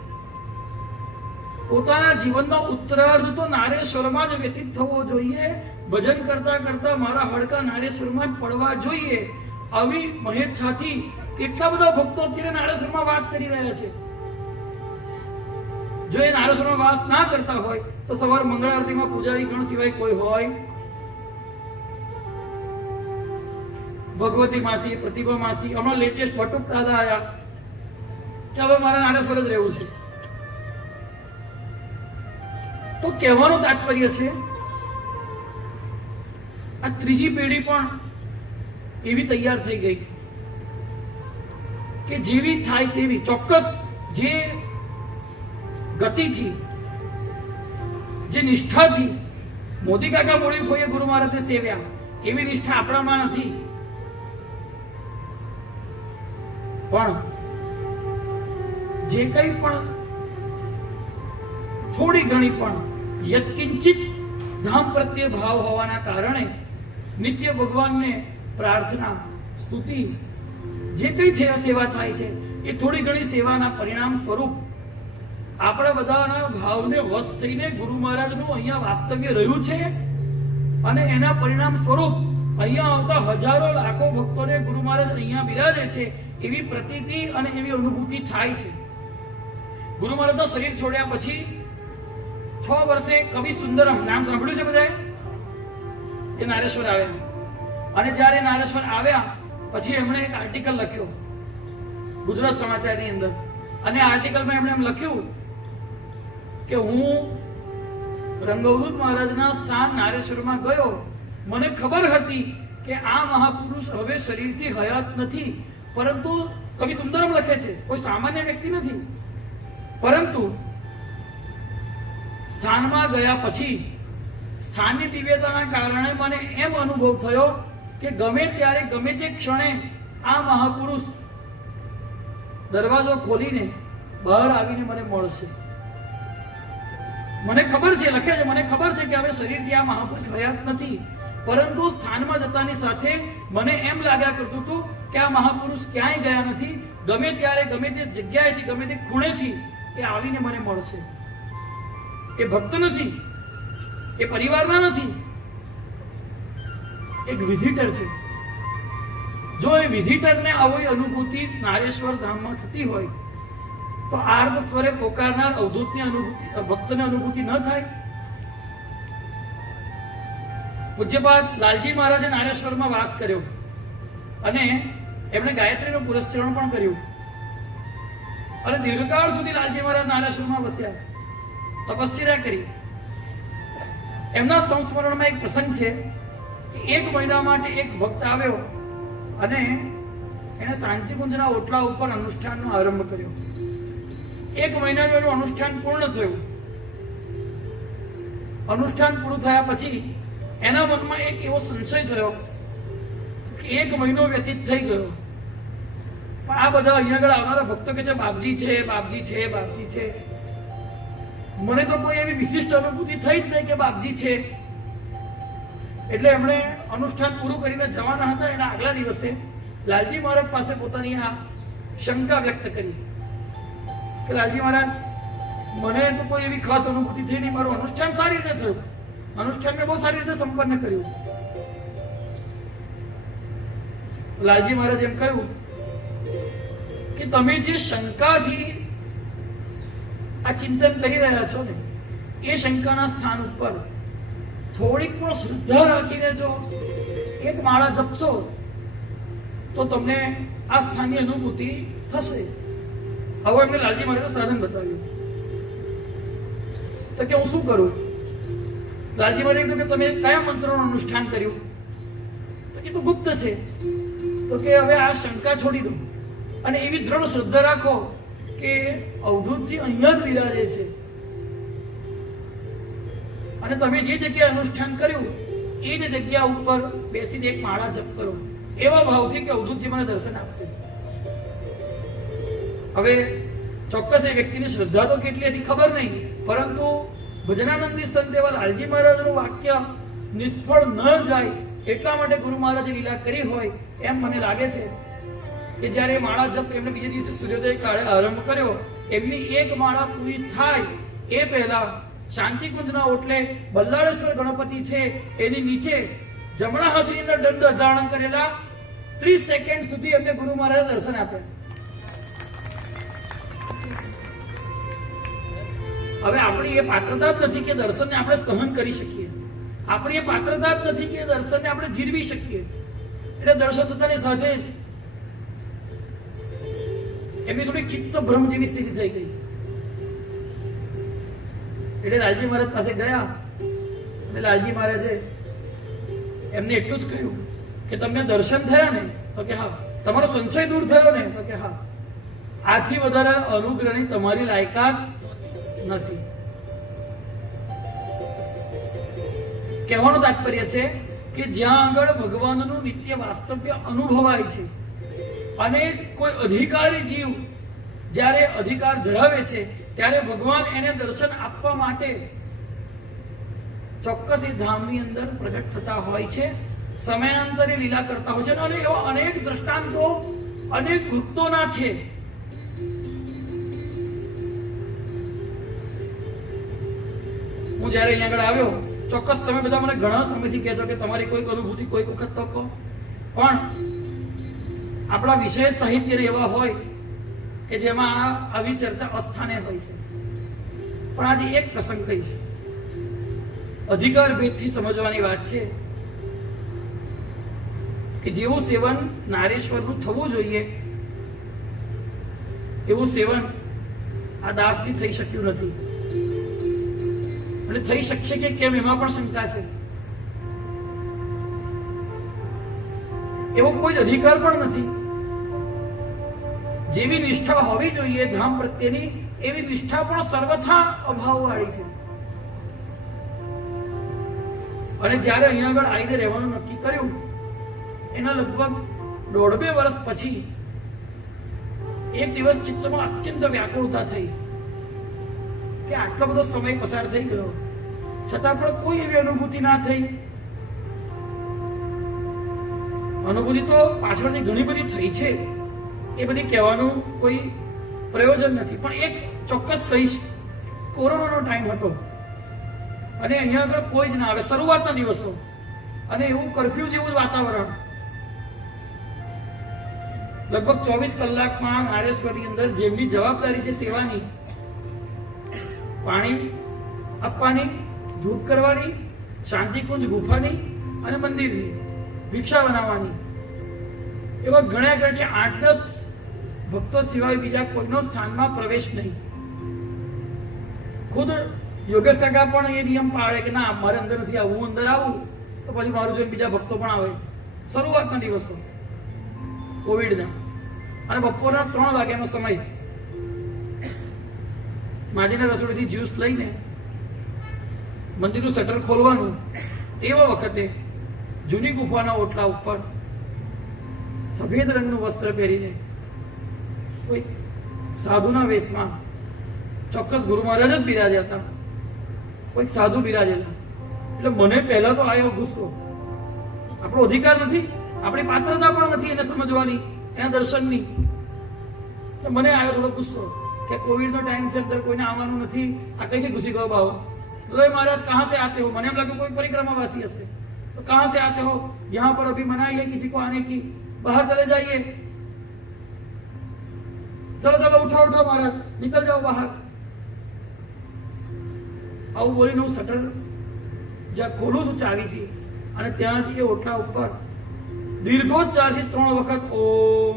પોતાના જીવનનો ઉત્તરાર્ધ તો નારેશ્વરમાં જ વ્યતીત થવો જોઈએ, ભજન કરતા કરતા મારા હડકા નારેશ્વરમાં જ પડવા જોઈએ. આવી મહેચ્છાથી કેટલા બધા ભક્તો અત્યારે નારેશ્વરમાં વાસ કરી રહ્યા છે. જો એ નારેશ્વરમાં વાસ ના કરતા હોય તો સવાર મંગળ આરતીમાં પૂજારી ગણ સિવાય કોઈ હોય, ભગવતી માસી, પ્રતિભા માસી, હમણાં લેટેસ્ટ ભટુક દાદા આયા કે હવે મારા નારેશ્વર જ રહેવું છે. તો કહેવાનું તાત્પર્ય છે આ ત્રીજી પેઢી પણ એવી તૈયાર થઈ ગઈ કે જેવી થાય તેવી, ચોક્કસ જે ગતિથી, જે નિષ્ઠાથી મોદી કાકા મૂળી ફોઈએ ગુરુ મહારાજે સેવ્યા એવી નિષ્ઠા આપણામાં નથી. પણ જે કંઈ પણ થોડી ઘણી પણ યત્કિંચિત ધામ પ્રત્યે ભાવ હોવાના કારણે નિત્ય ભગવાનને પ્રાર્થના, સ્તુતિ, જે કંઈ સેવા થાય છે એ થોડી ઘણી સેવાના પરિણામ સ્વરૂપ આપણા બધાના ભાવને વશ થઈને ગુરુ મહારાજનું અહીંયા વાસ્તવ્ય રહ્યું છે. અને એના પરિણામ સ્વરૂપ અહીંયા આવતા હજારો લાખો ભક્તોને ગુરુ મહારાજ અહીંયા બિરાજે છે એવી પ્રતીતિ અને એવી અનુભૂતિ થાય છે. ગુરુ મહારાજનું શરીર છોડ્યા પછી 6 વર્ષે કવિ સુંદરમ, નામ સાંભળ્યું છે બધાએ? એ નારેશ્વર આવ્યા. અને જ્યારે નારેશ્વર આવ્યા પછી એમણે એક આર્ટિકલ લખ્યો ગુજરાત સમાચારની અંદર. અને આર્ટિકલમાં એમણે એમ લખ્યું કે હું રંગવૃત મહારાજના સ્થાન નારેશ્વરમાં ગયો, મને ખબર હતી કે આ મહાપુરુષ હવે શરીરથી હયાત નથી. પરંતુ કવિ સુંદરમ લખે છે, કોઈ સામાન્ય વ્યક્તિ નથી. પરંતુ સ્થાનમાં ગયા પછી સ્થાનની દિવ્યતાના કારણે મને એમ અનુભવ થયો કે ગમે ત્યારે, ગમે તે ક્ષણે આ મહાપુરુષ દરવાજો ખોલીને બહાર આવીને મને મળશે. મને ખબર છે, લખે છે, મને ખબર છે કે હવે શરીરથી આ મહાપુરુષ હયાત નથી, પરંતુ સ્થાનમાં જતાની સાથે મને એમ લાગ્યા કરતું હતું કે આ મહાપુરુષ ક્યાંય ગયા નથી. ગમે ત્યારે, ગમે તે જગ્યાએથી, ગમે તે ખૂણેથી એ આવીને મને મળશે. એ ભક્ત નથી, એ પરિવારના નથી, એક વિઝિટર છે. જો એ વિઝિટરને આવી અનુભૂતિ નારેશ્વર ધામમાં થતી હોય તો આર્ધ સ્વરે પોકારનાર અવધૂતની અનુભૂતિ, ભક્તને અનુભૂતિ ન થાય? પૂજ્યપાદ લાલજી મહારાજે નારેશ્વરમાં વાસ કર્યો અને એમણે ગાયત્રીનું પુરસ્ચરણ પણ કર્યું અને દીર્ઘકાળ સુધી લાલજી મહારાજ નારેશ્વરમાં વસ્યા, તપશ્ચર્યા કરી. એમના સંસ્મરણમાં એક પ્રસંગ છે કે 1 મહિના માટે એક ભક્ત આવ્યો અને એને શાંતિકુંજના ઓટલા ઉપર અનુષ્ઠાનનો આરંભ કર્યો. 1 મહિનાનું એનું અનુષ્ઠાન પૂર્ણ થયું. અનુષ્ઠાન પૂરું થયા પછી એના મનમાં એક એવો સંશય થયો કે 1 મહિનો વ્યતીત થઈ ગયો, પણ આ બધા અહીંયા આગળ આવનારા ભક્તો કે છે બાપજી છે, બાપજી છે, બાપજી છે. મને તો કોઈ એવી વિશિષ્ટ અનુભૂતિ થઈ જ નહીં કે બાપજી છે. એટલે એમણે અનુષ્ઠાન પૂરું કરીને જવાના હતા એના આગલા દિવસે લાલજી મહારાજ પાસે પોતાની આ શંકા વ્યક્ત કરી કે લાલજી મહારાજ, મને તો કોઈ એવી ખાસ અનુભૂતિ થઈ નહીં, મારું અનુષ્ઠાન સારી રીતે થયું, અનુષ્ઠાન મેં બહુ સારી રીતે સંપન્ન કર્યું. લાલજી મહારાજ એમ કહ્યું કે તમે જે શંકાથી આ ચિંતન કરી રહ્યા છો ને, એ શંકાના સ્થાન ઉપર થોડીક પણ શ્રદ્ધા રાખીને જો 1 માળા જપશો તો તમને આ સ્થાનની અનુભૂતિ થશે. હવે એમને લાલજી મહારાજે સાધન બતાવ્યું. તો કે હું શું કરું? લાલજી મહારાજે કહ્યું કે તમે કયા મંત્રનું અનુષ્ઠાન કર્યું? તો કે ગુપ્ત છે. તો કે હવે આ શંકા છોડી દો અને એવી દ્રઢ શ્રદ્ધા રાખો કે અવધૂતજી અહીંયા જ બિરાજે છે અને તમે જે જગ્યાએ અનુષ્ઠાન કર્યું એ જ જગ્યા ઉપર બેસીને 1 માળા જપ કરો, એવા ભાવથી કે અવધૂતજી મને દર્શન આપશે. હવે ચોક્કસ એ વ્યક્તિની શ્રદ્ધા તો કેટલી હતી ખબર નહીં, પરંતુ ભજનાનંદી સંત એવા લાલજી મહારાજનું વાક્ય નિષ્ફળ ન જાય એટલા માટે ગુરુ મહારાજે લીલા કરી હોય એમ મને લાગે છે કે જ્યારે માળા જપ એમને બીજે દિવસે સૂર્યોદય કાળે આરંભ કર્યો, એમની 1 માળા પૂરી થાય એ પહેલા શાંતિકુંજના ઓટલે બલ્લાળેશ્વર ગણપતિ છે એની નીચે જમણા હાથની અંદર દંડ ધારણ કરેલા 30 સેકન્ડ સુધી એમને ગુરુ મહારાજે દર્શન આપ્યા. હવે આપણી એ પાત્રતા જ નથી કે દર્શનને આપણે સહન કરી શકીએ, આપણી એ પાત્રતા જ નથી કે દર્શનને આપણે જીરવી શકીએ. એટલે દર્શન થતાની સાથે જ એમની થોડી ચિત્ત ભ્રમ જેવી સ્થિતિ થઈ ગઈ. એટલે લાલજી મહારાજ પાસે ગયા અને લાલજી મહારાજે એમને એટલું જ કહ્યું કે તમને દર્શન થયા ને? તો કે હા. તમારો સંશય દૂર થયો ને? તો કે હા. આથી વધારે અનુગ્રહની તમારી લાયકાત નથી. કહેવાનું તાત્પર્ય છે કે જ્યાં આગળ ભગવાનનું નિત્ય વાસ્તવ્ય અનુભવાય છે અને કોઈ અધિકારી જીવ જ્યારે અધિકાર ધરાવે છે ત્યારે ભગવાન એને દર્શન આપવા માટે ચોક્કસ એ ધામની અંદર પ્રગટ થતા હોય છે, સમયાંતરે લીલા કરતા હોય છે. અને એવા અનેક દ્રષ્ટાંતો અનેક ભક્તોના છે. હું જયારે અહીંયા આગળ આવ્યો, ચોક્કસ તમે બધા મને ઘણા સમયથી કહેજો કે તમારી કોઈક અનુભૂતિ કોઈક વખત તો કહો, પણ આપણા વિષય સાહિત્ય એવા હોય કે જેમાં આવી ચર્ચા અસ્થાને હોય છે. પણ આજે એક પ્રસંગ કહીશ, અધિકાર ભેદથી સમજવાની વાત છે કે જેવું સેવન નારેશ્વરનું થવું જોઈએ એવું સેવન આ દાસથી થઈ શક્યું નથી. અને થઈ શકશે કે કેમ એમાં પણ શંકા છે. એવો કોઈ અધિકાર પણ નથી. જેવી નિષ્ઠા હોવી જોઈએ ધામ પ્રત્યેની એવી નિષ્ઠા પણ સર્વથા અભાવવાળી છે. અને જ્યારે અહીંયા આગળ આવીને રહેવાનું નક્કી કર્યું એના લગભગ 1.5-2 વર્ષ પછી એક દિવસ ચિત્તમાં અત્યંત વ્યાકુળતા થઈ કે આટલો બધો સમય પસાર થઈ ગયો છતાં પણ કોઈ એવી અનુભૂતિ ના થઈ. અનુભૂતિ તો પાછળની ઘણી બધી થઈ છે, એ બધી કહેવાનું કોઈ પ્રયોજન નથી, પણ એક ચોક્કસ કહીશ, કોરોનાનો ટાઈમ હતો અને અહીંયા આગળ કોઈ જ ના આવે, શરૂઆતના દિવસો, અને એવું કર્ફ્યુ જેવું જ વાતાવરણ. લગભગ 24 કલાકમાં નારેશ્વરની અંદર જેમની જવાબદારી છે સેવાની, પાણી આપવાની, ધૂપ કરવાની, શાંતિકુંજ ગુફાની અને મંદિરની ભિક્ષા બનાવવાની, એવા ગણ્યા ગણ છે 8-10 ભક્તો સિવાય બીજા કોઈનો સ્થાનમાં પ્રવેશ નહીં. ખુદ યોગેશ કાકા પણ એ નિયમ પાળે કે ના, મારે અંદર નથી આવવું, હું અંદર આવું તો પછી મારું જોઈને બીજા ભક્તો પણ આવે. શરૂઆતના દિવસો કોવિડના, અને બપોરના 3 વાગ્યાનો સમય, માજીના રસોડેથી જ્યુસ લઈને મંદિરનું શટર ખોલવાનું. એવા વખતે જૂની ગુફાના ઓટલા ઉપર સફેદ રંગનું વસ્ત્ર પહેરીને કોઈ સાધુના વેશમાં, ચોક્કસ ગુરુ મહારાજ જ બિરાજ્યા હતા, કોઈ સાધુ બિરાજેલા. એટલે મને પહેલા તો આવ્યો ગુસ્સો. આપણો અધિકાર નથી, આપણી પાત્રતા પણ નથી એને સમજવાની, એના દર્શનની. એટલે મને આવ્યો થોડો ગુસ્સો કે કોવિડનો ટાઈમ છે, અંદર કોઈને આવવાનું નથી, આ કઈથી ઘૂસી ગયો ભાવ. तो महाराज कहाँ से आते हो? मैंने लगा कोई परिक्रमावासी हसे, तो कहाँ से आते हो? यहाँ पर अभी मनाही है किसी को आने की, बाहर चले जाइए, चलो चलो उठो उठो महाराज, निकल जाओ बाहर. આવું બોલીને હું શટર જ્યાં ખોલું છું ચાવીથી, અને ત્યાંથી એ ઓટલા ઉપર દીર્ઘોચ્ચારથી 3 વખત ઓમ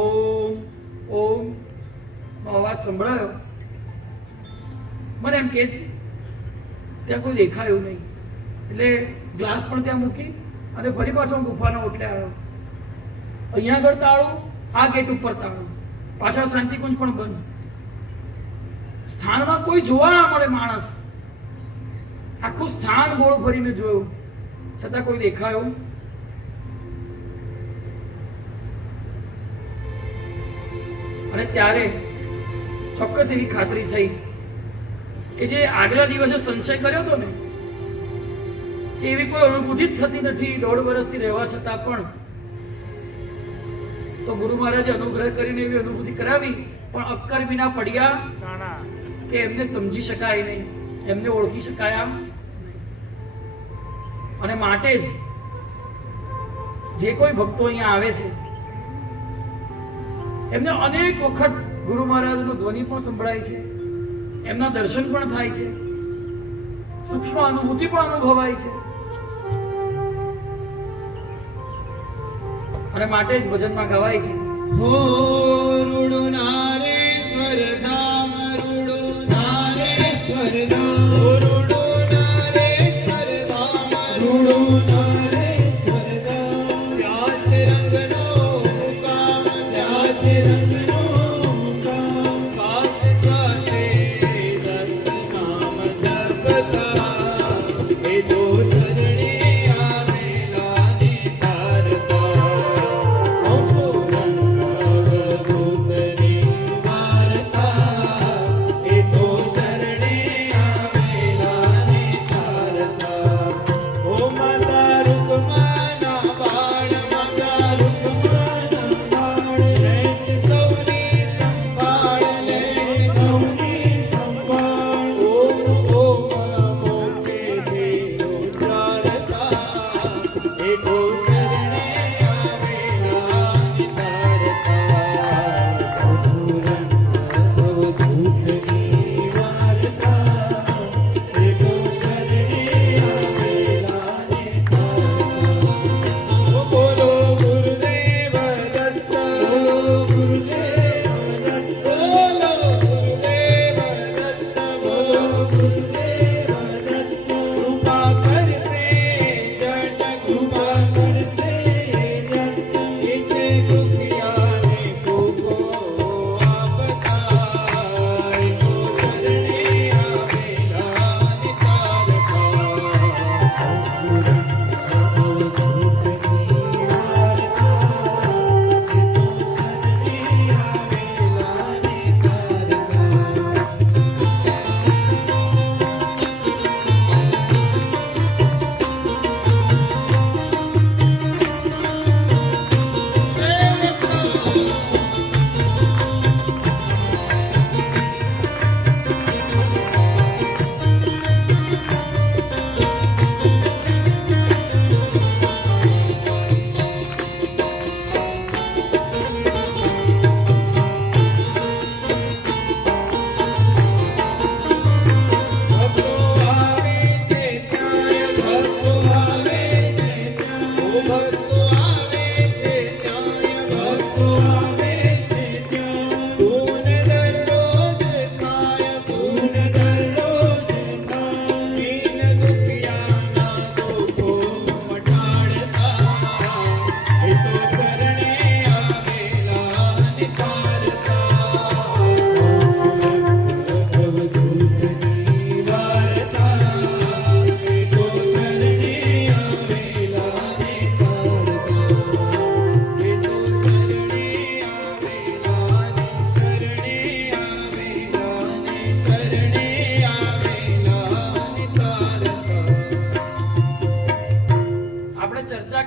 ઓમ ઓમ નો અવાજ સંભળાયો. મને એમ કે ત્યાં કોઈ દેખાયું નહીં, એટલે ગ્લાસ પણ ત્યાં મૂકી અને ફરી પાછો ગુફાના ઓટલે આવ્યો. અહીંયા આગળ તાળું, આ ગેટ ઉપર તાળું, પાછળ શાંતિકુંજ પણ બંધ. સ્થાનમાં કોઈ જોવા ના મળે માણસ. આખું સ્થાન ગોળ ફરીને જોયું, છતાં કોઈ દેખાયું. અને ત્યારે ચોક્કસ એવી ખાતરી થઈ કે જે આગલા દિવસે સંશય કર્યો હતો ને, એવી કોઈ અનુભૂતિ જ થતી નથી 1.5 વર્ષથી રહેવા છતાં પણ. તો ગુરુ મહારાજે અનુગ્રહ કરીને એવી અનુભૂતિ કરાવી, પણ અક્કર વિના પડ્યા કે એમને સમજી શકાય નહીં, એમને ઓળખી શકાયા નહીં. અને માટે જ જે કોઈ ભક્તો અહીંયા આવે છે એમને અનેક વખત ગુરુ મહારાજનો ધ્વનિ પણ સંભળાય છે, એમના દર્શન પણ થાય છે, સૂક્ષ્મ અનુભૂતિ પણ અનુભવાય છે. અને માટે જ ભજનમાં ગવાય છે, હો રૂડુ નારેશ્વર ધામ, રૂડુ નારેશ્વર ધામ, રૂડુ નારેશ્વર ધામ, રૂડુ નારેશ્વર ધામ. ત્યાં છે રંગનો મુકામ, ત્યાં છે રંગનો મુકામ. સાસે સાસે દત્ત નામ જપતા, એ તો શરણે આવેલા ને તારતા.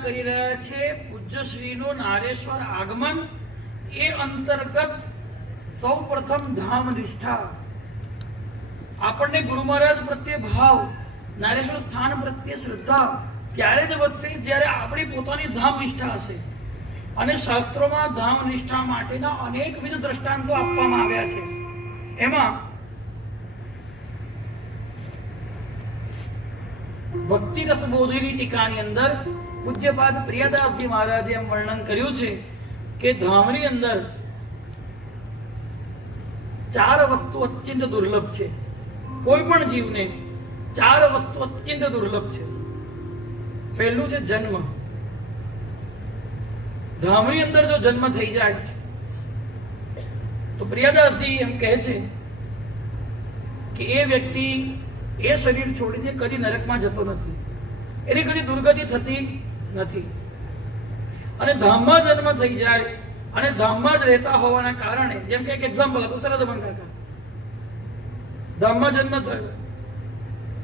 કરી રહ્યા છે પૂજ્યશ્રીનું નારેશ્વર આગમન. એ અંતર્ગત સૌ પ્રથમ ધામ નિષ્ઠા. આપણને ગુરુ મહારાજ પ્રત્યે ભાવ, નારેશ્વર સ્થાન પ્રત્યે શ્રદ્ધા ત્યારે જ વધશે જ્યારે આપણી પોતાની ધામ નિષ્ઠા હશે. અને શાસ્ત્રોમાં ધામ નિષ્ઠા માટેના અનેકવિધ દ્રષ્ટાંતો આપવામાં આવ્યા છે. એમાં ભક્તિ રસ બોધિની ટીકાની અંદર પૂજ્યપાદ પ્રિયદાસજી મહારાજે એમ વર્ણન કર્યું છે કે ધામની અંદર 4 વસ્તુ અત્યંત દુર્લભ છે. કોઈ પણ જીવને 4 વસ્તુ અત્યંત દુર્લભ છે. પહેલું છે જન્મ. ધામની અંદર જો જન્મ થઈ જાય તો પ્રિયદાસજી એમ કહે છે કે એ વ્યક્તિ એ શરીર છોડીને કદી નરકમાં જતો નથી, એની કદી દુર્ગતિ થતી નથી. અને ધામમાં જન્મ થઈ જાય અને ધામમાં જ રહેતા હોવાના કારણે, જેમ કે એક એક્ઝામ્પલ હતું, સરદમન કાકા ધામમાં જન્મ થયો,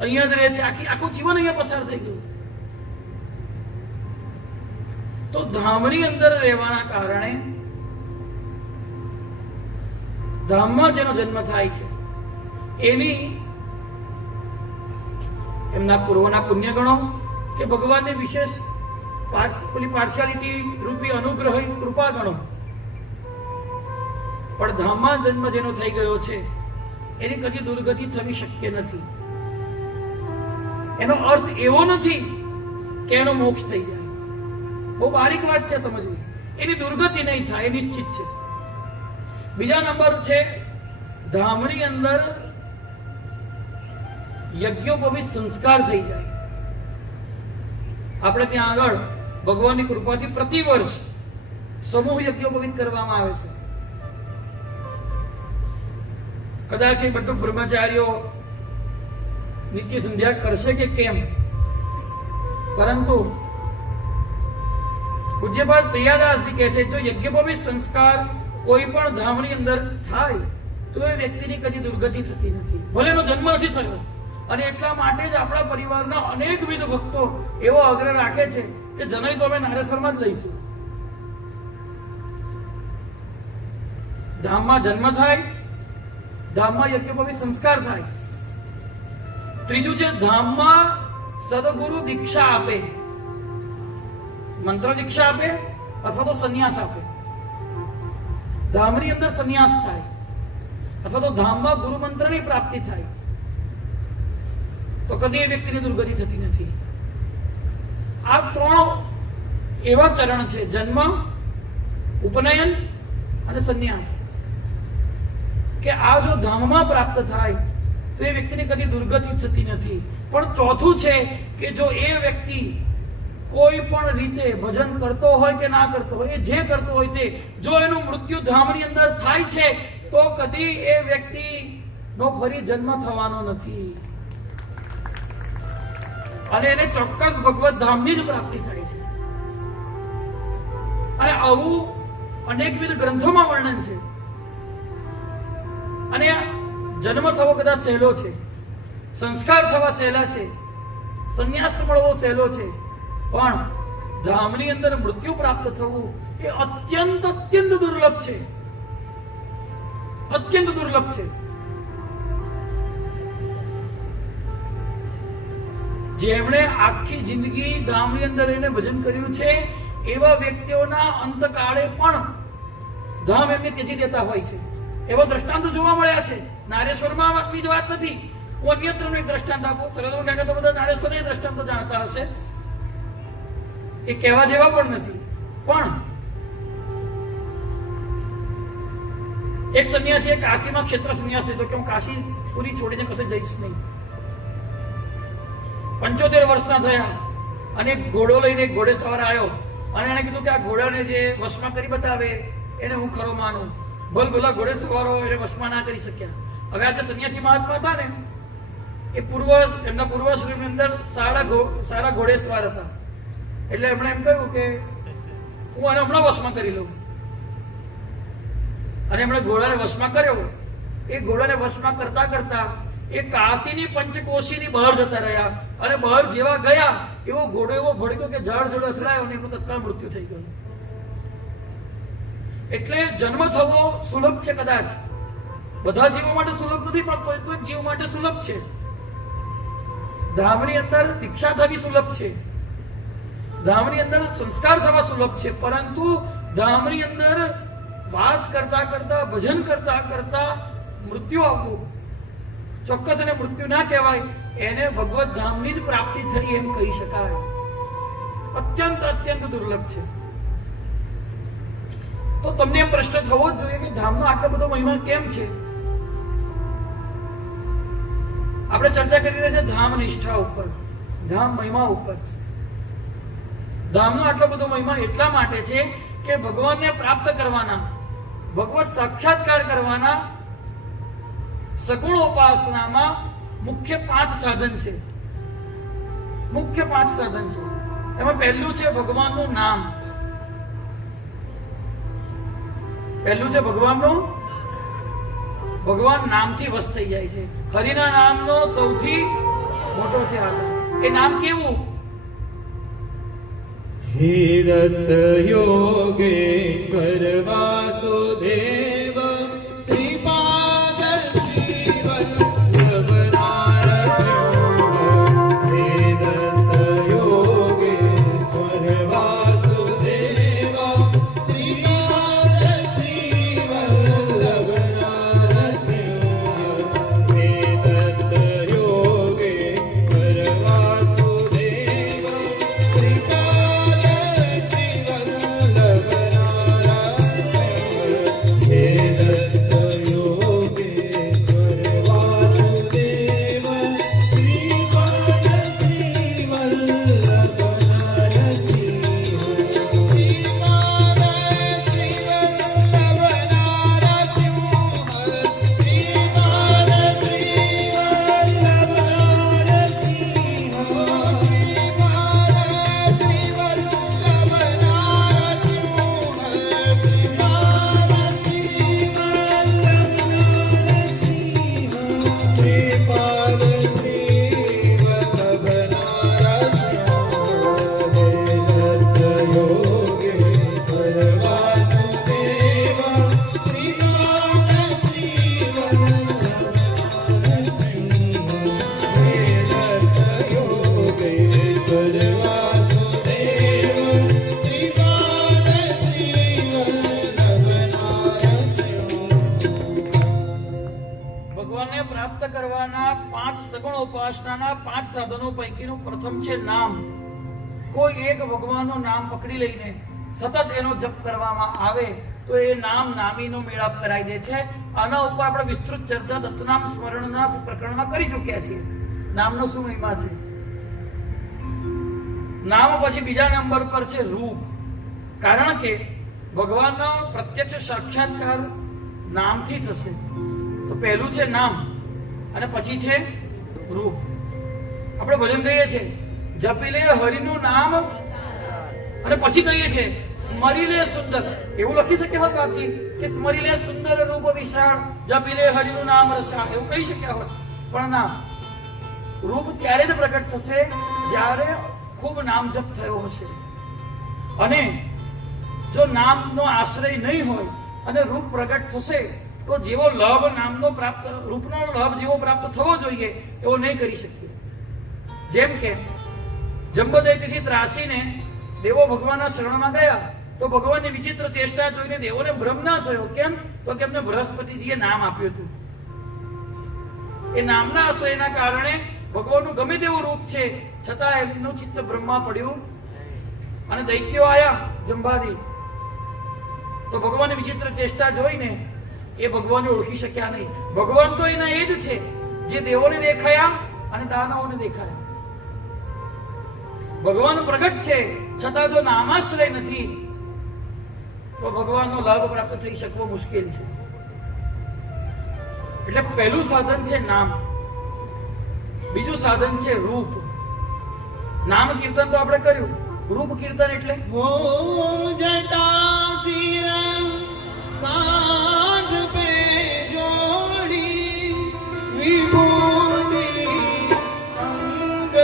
અહીંયા જ રહે છે, આખું જીવન અહીંયા પસાર થઈ ગયું. તો ધામની અંદર રહેવાના કારણે ધામમાં જેનો જન્મ થાય છે એની એમના પૂર્વના પુણ્ય ગણો કે ભગવાનની વિશેષ પાર્શિયાલિટી રૂપી અનુગ્રહ કૃપા ગણો, પણ ધામમાં જન્મ જેનો થઈ ગયો છે એની કદી દુર્ગતિ થવી શક્ય નથી. એનો અર્થ એવો નથી કે એનો મોક્ષ થઈ જાય. બહુ બારીક વાત છે સમજવી. એની દુર્ગતિ નહીં થાય એ નિશ્ચિત છે. બીજા નંબર છે ધામની અંદર યજ્ઞોપવિત સંસ્કાર થઈ જાય. આપણે ત્યાં આગળ ભગવાનની કૃપાથી પ્રતિ વર્ષ સમૂહ યજ્ઞોપવિત કરવામાં આવે છે. કદાચ એ બધું બ્રહ્મચારીઓ નિત્ય સંધ્યા કરશે કે કેમ, પરંતુ પૂજ્યપાદ પ્રિયદાસજી કહે છે જો યજ્ઞોપવિત સંસ્કાર કોઈ પણ ધામની અંદર થાય તો એ વ્યક્તિની કદી દુર્ગતિ થતી નથી, ભલે એનો જન્મ નથી થયો. અને એટલા માટે જ આપણા પરિવારના અનેકવિધ ભક્તો એવો આગ્રહ રાખે છે કે જનોઈ તો અમે નારેશ્વરમાં જ લઈશું. ધામમાં જન્મ થાય, ધામમાં યજ્ઞોપવિત સંસ્કાર થાય. ત્રીજું છે ધામમાં સદગુરુ દીક્ષા આપે, મંત્ર દીક્ષા આપે અથવા તો સંન્યાસ આપે. ધામની અંદર સંન્યાસ થાય અથવા તો ધામમાં ગુરુ મંત્રની પ્રાપ્તિ થાય તો કદી એ વ્યક્તિની દુર્ગતિ થતી નથી. આ 3 એવા ચરણ છે, જન્મ, ઉપનયન અને સંન્યાસ, કે આ જો ધામમાં પ્રાપ્ત થાય તો એ વ્યક્તિની કદી દુર્ગતિ થતી નથી. પણ ચોથું છે કે જો એ વ્યક્તિ કોઈ પણ રીતે ભજન કરતો હોય કે ના કરતો હોય, એ જે કરતો હોય તે, જો એનું મૃત્યુ ધામની અંદર થાય છે તો કદી એ વ્યક્તિનો ફરી જન્મ થવાનો નથી અને એને ચોક્કસ ભગવત ધામની જ પ્રાપ્તિ થાય છે. અને આવું અનેકવિધ ગ્રંથોમાં વર્ણન છે. અને જન્મ થવો કદાચ સહેલો છે, સંસ્કાર થવા સહેલા છે, સંન્યાસ મળવો સહેલો છે, પણ ધામની અંદર મૃત્યુ પ્રાપ્ત થવું એ અત્યંત દુર્લભ છે, અત્યંત દુર્લભ છે. જેમણે આખી જિંદગી ધામની અંદર રહીને ભજન કર્યું છે એવા વ્યક્તિઓના અંતકાળે પણ ધામ એમને ત્યજી દેતા હોય છે. એવા દ્રષ્ટાંતો જોવા મળ્યા છે. નારેશ્વરમાં વાતની જ વાત નથી, હું અન્યત્રનું એક દ્રષ્ટાંત આપું. સરદાર કાકા તો બધા નારેશ્વરના દ્રષ્ટાંતો જાણતા હશે, એ કહેવા જેવા પણ નથી. પણ એક સંન્યાસી કાશીમાં ક્ષેત્ર સંન્યાસ લીધો કે હું કાશી પૂરી છોડીને કશે જઈશ નહીં. 75 વર્ષના થયા અને એક ઘોડો લઈને એક ઘોડે સવાર આવ્યો અને એને કીધું કે આ ઘોડાને જે વશમાં કરી બતાવે એને હું ખરો માનું. ભલા ઘોડે સવારો એને વશમાં ના કરી શક્યા. હવે આ જે સંન્યાસી મહાત્મા હતા ને એ એમના પૂર્વાશ્રમની અંદર સારા ઘોડે સવાર હતા. એટલે એમણે એમ કહ્યું કે હું આને હમણાં વશમાં કરી લઉં. અને એમણે ઘોડાને વશમાં કર્યો. એ ઘોડાને વશમાં કરતા કરતા એ કાશીની પંચકોશીની બહાર જતા રહ્યા અને બહાર જેવા ગયા એવો ઘોડો એવો ભડક્યો કે ઝાડ જોડે અથડાયો અને એનું તત્કાળ મૃત્યુ થઈ ગયું. એટલે જન્મ થવો સુલભ છે, કદાચ બધા જીવો માટે સુલભ નથી, પણ કોઈ કોઈ જીવ માટે સુલભ છે. ધામની અંદર દીક્ષા થવી સુલભ છે, ધામની અંદર સંસ્કાર થવા સુલભ છે, પરંતુ ધામની અંદર વાસ કરતા કરતા ભજન કરતા કરતા મૃત્યુ આવવું ચોક્કસ એને મૃત્યુ ના કહેવાય, એને ભગવત ધામની જ પ્રાપ્તિ થઈ એમ કહી શકાય. અત્યંત અત્યંત દુર્લભ છે. તો તમને એમ પ્રશ્ન થવો જ જોઈએ કે ધામનો આટલો બધો મહિમા કેમ છે? આપણે ચર્ચા કરી રહ્યા છીએ ધામ નિષ્ઠા ઉપર, ધામ મહિમા ઉપર. ધામનો આટલો બધો મહિમા એટલા માટે છે કે ભગવાનને પ્રાપ્ત કરવાના, ભગવત સાક્ષાત્કાર કરવાના સગુણ ઉપાસનામાં મુખ્ય 5 સાધન છે. મુખ્ય 5 સાધન છે. એમાં પહેલું છે ભગવાનનું નામ. પહેલું છે ભગવાન નામથી વશ થઈ જાય છે. હરિના નામનો સૌથી મોટો છે આધાર. એ નામ કેવું? હે દત્ત યોગેશ્વર વાસુદેવ શ્રીપાદ શ્રીવલ્લભ નારસિંહ. હે દત્ત યોગેશ્વર વાસુદેવ શ્રીપાદ શ્રીવલ્લભ નારસિંહ. હે દત્ત યોગેશ્વર વાસુદેવ શ્રીપાદ ઉપાસનાના 5 સાધનો પૈકીનું પ્રથમ છે નામ. કોઈ એક ભગવાનનું નામ પકડી લઈને સતત એનો જપ કરવામાં આવે તો એ નામ નામીનો મેળાપ કરાવી દે છે. આના ઉપર આપણે વિસ્તૃત ચર્ચા દત્તનામ સ્મરણના પ્રકરણમાં કરી ચૂક્યા છીએ. નામનો શું મહિમા છે. નામ પછી બીજા નંબર પર છે રૂપ. કારણ કે ભગવાનનો પ્રત્યક્ષ સાક્ષાત્કાર નામથી થશે. તો પહેલું છે નામ અને પછી છે રૂપ. આપણે ભજન કહીએ છીએ જપી લે હરિનું નામ અને પછી કહીએ છીએ સ્મરી લે સુંદર. એવું લખી શક્યા હોત બાપજી કે સ્મરી લે સુંદર રૂપ વિશાળ જપી લે હરિનું નામ રસાળ, એવું કહી શક્યા હોત. પણ ના, રૂપ ત્યારે જ પ્રગટ થશે જ્યારે ખૂબ નામ જપ થયો હશે. અને જો નામનો આશ્રય નહીં હોય અને રૂપ પ્રગટ થશે તો જેવો લાભ નામનો પ્રાપ્ત, રૂપનો લાભ જેવો પ્રાપ્ત થવો જોઈએ એવો નહીં કરી શકીએ. જેમ કે જંબદૈત્યથી ત્રાસીને દેવો ભગવાનના શરણમાં ગયા તો ભગવાનની વિચિત્ર ચેષ્ટા જોઈને દેવોને ભ્રમ ના થયો. કેમ? તો કે એમને બૃહસ્પતિજીએ નામ આપ્યું હતું. એ નામના આશ્રયના કારણે ભગવાનનું ગમે તેવું રૂપ છે છતાં એમનું ચિત્ત બ્રહ્મા પડ્યું અને દૈત્યો આયા જંબાદી. તો ભગવાનની વિચિત્ર ચેષ્ટા જોઈને એ ભગવાનને ઓળખી શક્યા નહીં. ભગવાન તો એના એ જ છે જે દેવોને દેખાયા અને દાનવોને દેખાયા. ભગવાન પ્રગટ છે છતાં જો નામાશ્રય નથી તો ભગવાનનો લાભ પ્રાપ્ત થઈ શકવો મુશ્કેલ છે. એટલે પહેલું સાધન છે નામ, બીજું સાધન છે રૂપ. નામ કીર્તન તો આપણે કર્યું, રૂપ કીર્તન એટલે હો જટા સિર કાંધ પે જોડી વિભૂતિ અંગ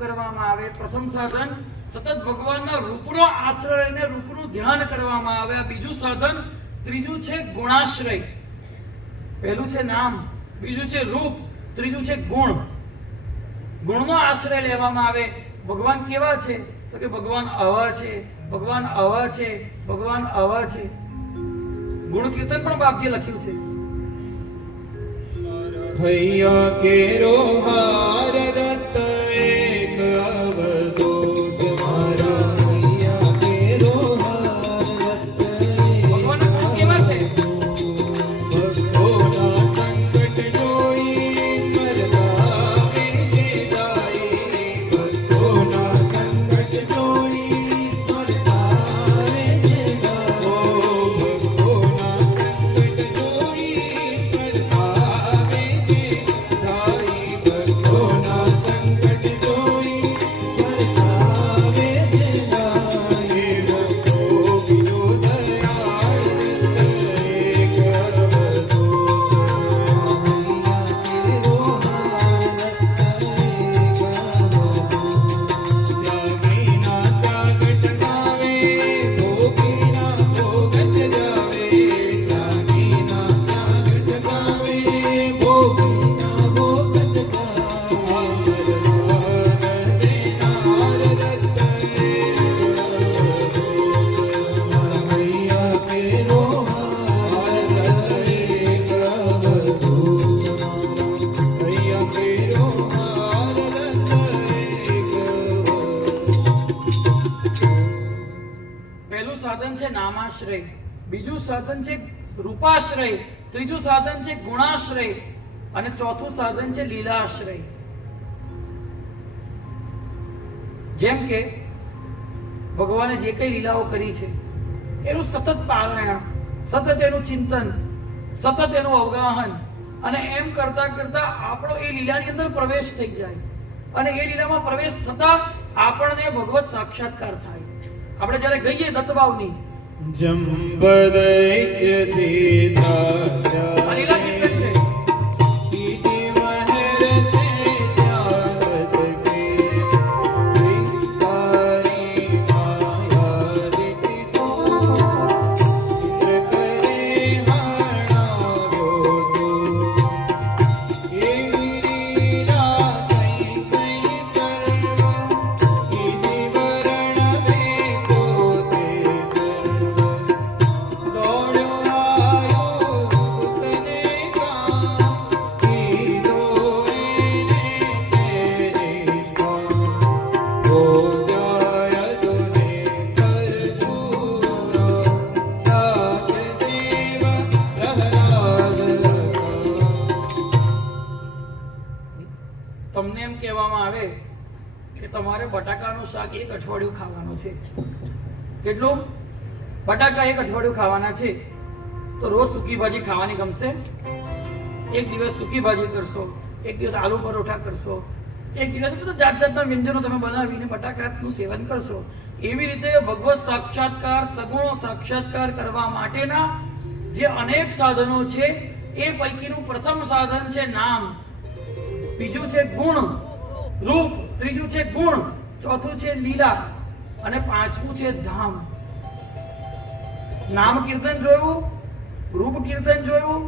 કરવામાં આવે. પ્રથમ સાધન સતત ભગવાનના રૂપનો આશ્રય લઈને રૂપનું ધ્યાન કરવામાં આવે. આ બીજું સાધન. ત્રીજું છે ગુણાશ્રય. પહેલું છે નામ, બીજું છે રૂપ, ત્રીજું છે ગુણ. ગુણનો આશ્રય લેવામાં આવે. ભગવાન કેવા છે? તો કે ભગવાન આવા છે, ભગવાન આવા છે, ભગવાન આવા છે. ગુણ કીર્તન પણ બાપજી લખ્યું છે. હૈયા કેરો હાર દત્ત એક અવધૂત મારા. હૈયા કેરો હાર દત્ત ભગવાનના ગુણ કેવા છે? ભક્તોના સંકટ જોઈ સ્મરતાવે જે ગાય. ભક્તોના સંકટ જોઈ સ્મરતાવે જે ગાય. ભક્તોના સંકટ જોઈ સ્મરતાવે જે ગાય. ભક્તોના સંકટ જોઈ સ્મરતાવે જે ગાય. ભક્તો વિનો દયાળ એક ત્યાગીના ત્યાગટ ગાવે, ભોગીના ભોગત જાવે. ત્યાગીના ત્યાગટ ગાવે, ભોગીના ભોગત જાવે. હૈયા કેરો હાર દત્ત એક અવધૂત. હૈયા કેરો હાર દત્ત એક અવધૂત. પહેલું સાધન છે નામાશ્રય, બીજું સાધન છે રૂપાશ્રય, ત્રીજું સાધન છે ગુણાશ્રય અને ચોથું સાધન છે લીલાશ્રય. જેમ કે ભગવાને જે કઈ લીલાઓ કરી છે એનું સતત પારાયણ, સતત એનું ચિંતન, સતત એનું અવગાહન અને એમ કરતા કરતા આપણો એ લીલાની અંદર પ્રવેશ થઈ જાય અને એ લીલામાં પ્રવેશ થતા આપણને ભગવત સાક્ષાત્કાર થાય. આપણે જયારે ગઈએ દત્તભાવની જંબદૈત્યથી આ દાસ્યા લીલા કીર્તન છે. કીધી મહેર તે ત્યાગત કે. વિસ્તારી માયા દીતિ સો. ચિત્ર કરે હણાવ્યો તું. એવી લીલા કઈ કઈ સર્વ. કીધી વરણ ભેગો તે સર્વ. દોડ્યો આયો સુતને કામ. કીધો એને તેરી શાન. ભોગ્યા યદુને કરશૂર. સાત દેવ પ્રહલાદ તમને એમ કહેવામાં આવે કે તમારે બટાકાનું શાક એક અઠવાડિયું ખાવાનું છે. કેટલું? બટાકા એક અઠવાડિયું ખાવાના છે. તો રોજ સૂકી ભાજી ખાવાની ગમશે? એક દિવસ સૂકી ભાજી કરશો, એક દિવસ આલુ પરોઠા કરશો, એક દિવસ બધા જાત જાતના વ્યંજનો તમે બનાવીને બટાકાનું સેવન કરશો. એવી રીતે ભગવત સાક્ષાત્કાર, સગુણો સાક્ષાત્કાર કરવા માટેના જે અનેક સાધનો છે એ પૈકીનું પ્રથમ સાધન છે નામ, બીજું છે ગુણ રૂપ, ત્રીજું છે ગુણ, ચોથું છે લીલા અને પાંચમું છે ધામ. નામ કીર્તન જોયું, રૂપ કીર્તન જોયું,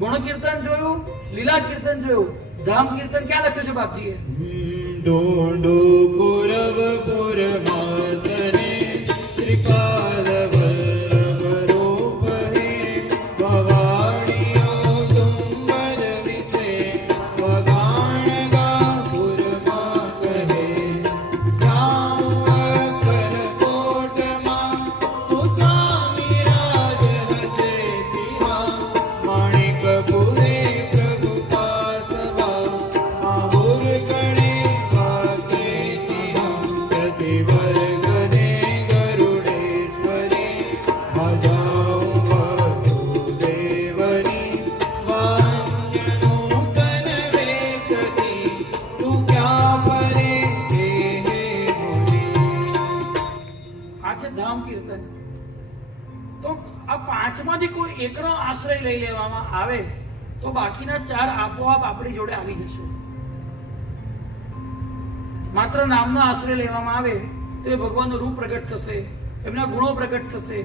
ગુણ કીર્તન જોયું, લીલા કીર્તન જોયું. ધામ કીર્તન ક્યાં લખ્યું છે બાપજીએ? ડોંડો પુરવપુર માતને શ્રીપાદ વલ્લભ રૂપ હે. ભવાડીઓ ડુંબર વિશે વગાણ ગાપુરમાં કહે. જાઉં અક્કલકોટમાં સુસ્વામી રાજ હસે તિહા. માણિકપુરે પ્રભુપાસવા આબુર ગણે વાગે તિહા. પ્રતિવર્ગને ગરુડેશ્વરી ભજાઉં વાસુદેવની. વાન્યનૂતન વેશથી તું ક્યાં ફરે હે મુનિ. આ છે ધામ કીર્તન. તો આ પાંચમાંથી કોઈ એકનો આશ્રય લઈ લેવામાં આવે તો બાકીના ચાર આપોઆપ આપણી જોડે આવી જશે. માત્ર નામનો આશ્રય લેવામાં આવે તો એ ભગવાનનું રૂપ પ્રગટ થશે, એમના ગુણો પ્રગટ થશે,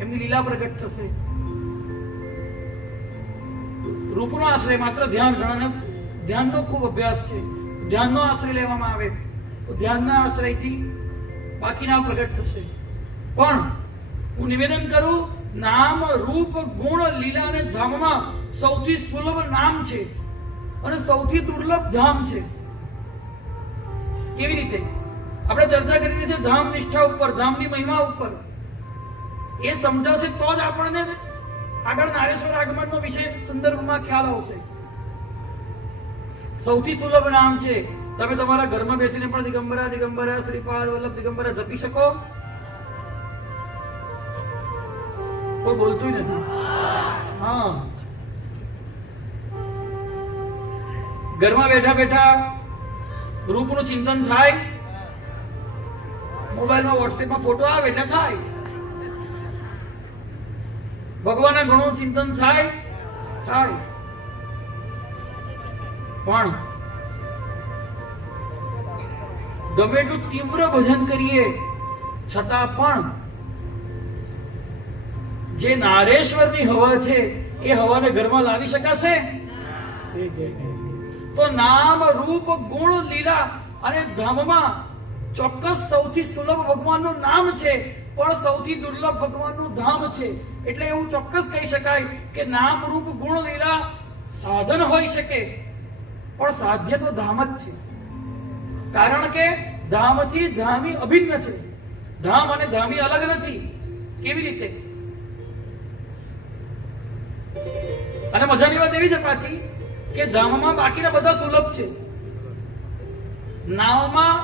એમની લીલા પ્રગટ થશે. રૂપનો આશ્રય માત્ર ધ્યાન, ઘણાને ધ્યાનનો ખૂબ અભ્યાસ છે, ધ્યાનનો આશ્રય લેવામાં આવે તો ધ્યાનના આશ્રયથી બાકીના પ્રગટ થશે. પણ હું નિવેદન કરું, નામ, રૂપ, ગુણ, લીલા અને ધામમાં સૌથી સુલભ નામ છે અને સૌથી દુર્લભ ધામ છે. કેવી રીતે? આપણે ચર્ચા કરી રહી છે ધામ નિષ્ઠા ઉપર, ધામની મહિમા ઉપર. એ સમજાશે તો જ આપણને આગળ નારેશ્વર આગમનનો વિષય સંદર્ભમાં ખ્યાલ આવશે. સૌથી સુલભ નામ છે. તમે તમારા ઘરમાં બેસીને પણ દિગંબરા દિગંબરા શ્રીપાદ વલ્લભ દિગંબરા જપી શકો? કોઈ બોલતું નથી. હા, ઘરમાં બેઠા બેઠા રૂપનું ચિંતન થાય, મોબાઈલમાં વોટ્સએપમાં ફોટો આવે એટલે થાય. ભગવાનના ઘણું ચિંતન થાય. પણ ગમે એટલું તીવ્ર ભજન કરીએ છતાં પણ જે નારેશ્વરની હવા છે એ હવાને ઘરમાં લાવી શકાશે? તો નામ, રૂપ, ગુણ, લીલા અને ધામમાં ચોક્કસ સૌથી સુલભ ભગવાનનું નામ છે, પણ સૌથી દુર્લભ ભગવાનનું ધામ છે. એટલે એવું ચોક્કસ કહી શકાય કે નામ, રૂપ, ગુણ, લીલા સાધન હોઈ શકે, પણ સાધ્ય તો ધામ જ છે. કારણ કે ધામથી ધામી અભિન્ન છે. ધામ અને ધામી અલગ નથી. કેવી રીતે? અને મજાની વાત એવી છે પાછી કે ધામમાં બાકીના બધા સુલભ છે. નામમાં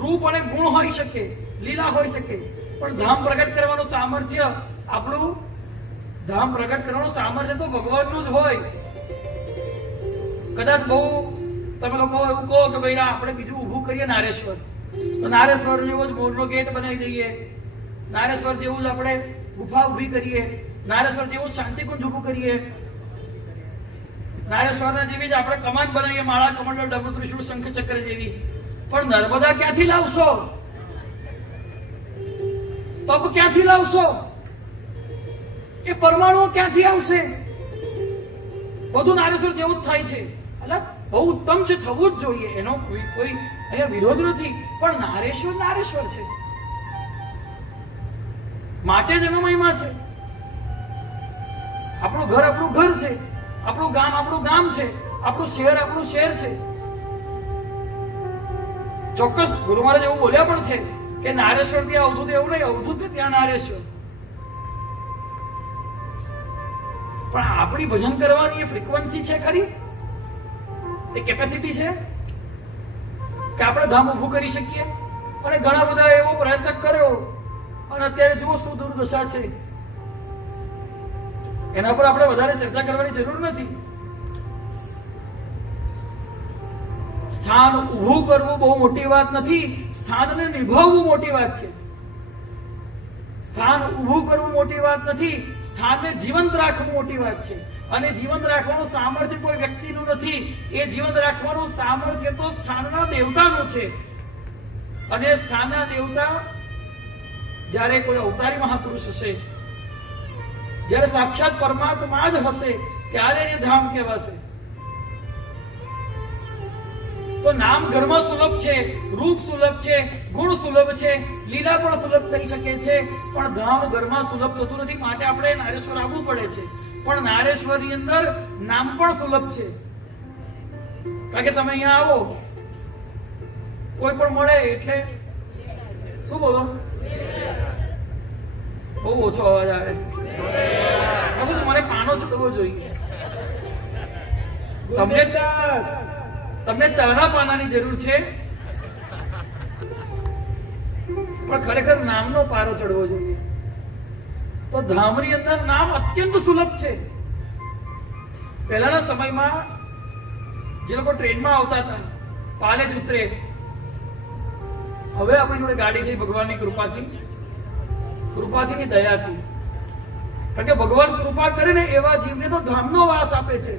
રૂપ અને ગુણ હોઈ શકે, લીલા હોઈ શકે, પણ ધામ પ્રગટ કરવાનું સામર્થ્ય આપણું, ધામ પ્રગટ કરવાનું સામર્થ્ય તો ભગવાનનું જ હોય. કદાચ બહુ તમે લોકો એવું કહો કે ભાઈ આપણે બીજું ઊભું કરીએ નારેશ્વર, તો નારેશ્વર જેવો જ મોરનો ગેટ બનાવી દઈએ, નારેશ્વર જેવું જ આપણે ગુફા ઊભી કરીએ, નારેશ્વર જેવું જ શાંતિકુંજ ઊભું કરીએ, નારેશ્વરના જેવી જ આપણે કમાન બનાવીએ, માળા, કમંડળ, ડમરુ, ત્રિશૂળ, શંખ, ચક્ર જેવી. પણ નર્મદા ક્યાંથી લાવશો? તપ ક્યાંથી લાવશો? એ પરમાણુ ક્યાંથી આવશે? બધું નારેશ્વર જેવું જ થાય છે. એટલે બહુ ઉત્તમ છે, થવું જ જોઈએ, એનો કોઈ અહીંયા વિરોધ નથી, પણ નારેશ્વર નારેશ્વર છે, માટે જ એનો મહિમા છે. આપણું ઘર આપણું ઘર છે, આપણું ગામ છે, આપણું શહેર છે. ચોક્કસ ગુરુ મહારાજ એવું બોલ્યા પણ છે કે નારેશ્વર ત્યાં અવધૂત, એવું નહીં, અવધૂત ત્યાં નારેશ્વર. પણ આપણી ભજન કરવાની એ ફ્રીક્વન્સી છે ખરી? એ કેપેસિટી છે કે આપણે ધામ ઉભું કરી શકીએ? અને ઘણા બધા એવો પ્રયત્ન કર્યો અને અત્યારે જુઓ શું દુર્દશા છે. એના પર આપણે વધારે ચર્ચા કરવાની જરૂર નથી. સ્થાન ઊભું કરવું બહુ મોટી વાત નથી, સ્થાનને નિભાવવું મોટી વાત છે. સ્થાન ઊભું કરવું મોટી વાત નથી, સ્થાનને જીવંત રાખવું મોટી વાત છે. અને જીવંત રાખવાનું સામર્થ્ય કોઈ વ્યક્તિનું નથી, એ જીવંત રાખવાનું સામર્થ્ય તો સ્થાનના દેવતાનું છે. અને સ્થાનના દેવતા જ્યારે કોઈ અવતારી મહાપુરુષ હશે, જ્યારે સાક્ષાત પરમાત્મા જ હશે, ત્યારે એ ધામ કહેવાશે. તો નામ ઘરમાં સુલભ છે, રૂપ સુલભ છે, ગુણ સુલભ છે, લીલા પણ સુલભ થઈ શકે છે, પણ ધામ ઘરમાં સુલભ થતું નથી. માટે આપણે નારેશ્વર આવવું પડે છે. પણ નારેશ્વરની અંદર નામ પણ સુલભ છે. કારણ કે તમે અહીંયા આવો, કોઈ પણ મળે એટલે શું બોલો? બહુ ઓછો અવાજ આવે. મને પાનો ચડવો જોઈએ. તમને ચાના પાનાની જરૂર છે, પણ ખરેખર નામનો પારો ચડવો જોઈએ. તો ધામની અંદર નામ અત્યંત સુલભ છે. પહેલાના સમયમાં જે લોકો ટ્રેનમાં આવતા હતા, પાલે જ ઉતરે. હવે આપણી જોડે ગાડી થઈ ભગવાનની કૃપાથી ની દયાથી. કારણ કે ભગવાન કૃપા કરે ને એવા જીવને તો ધામનો વાસ આપે છે.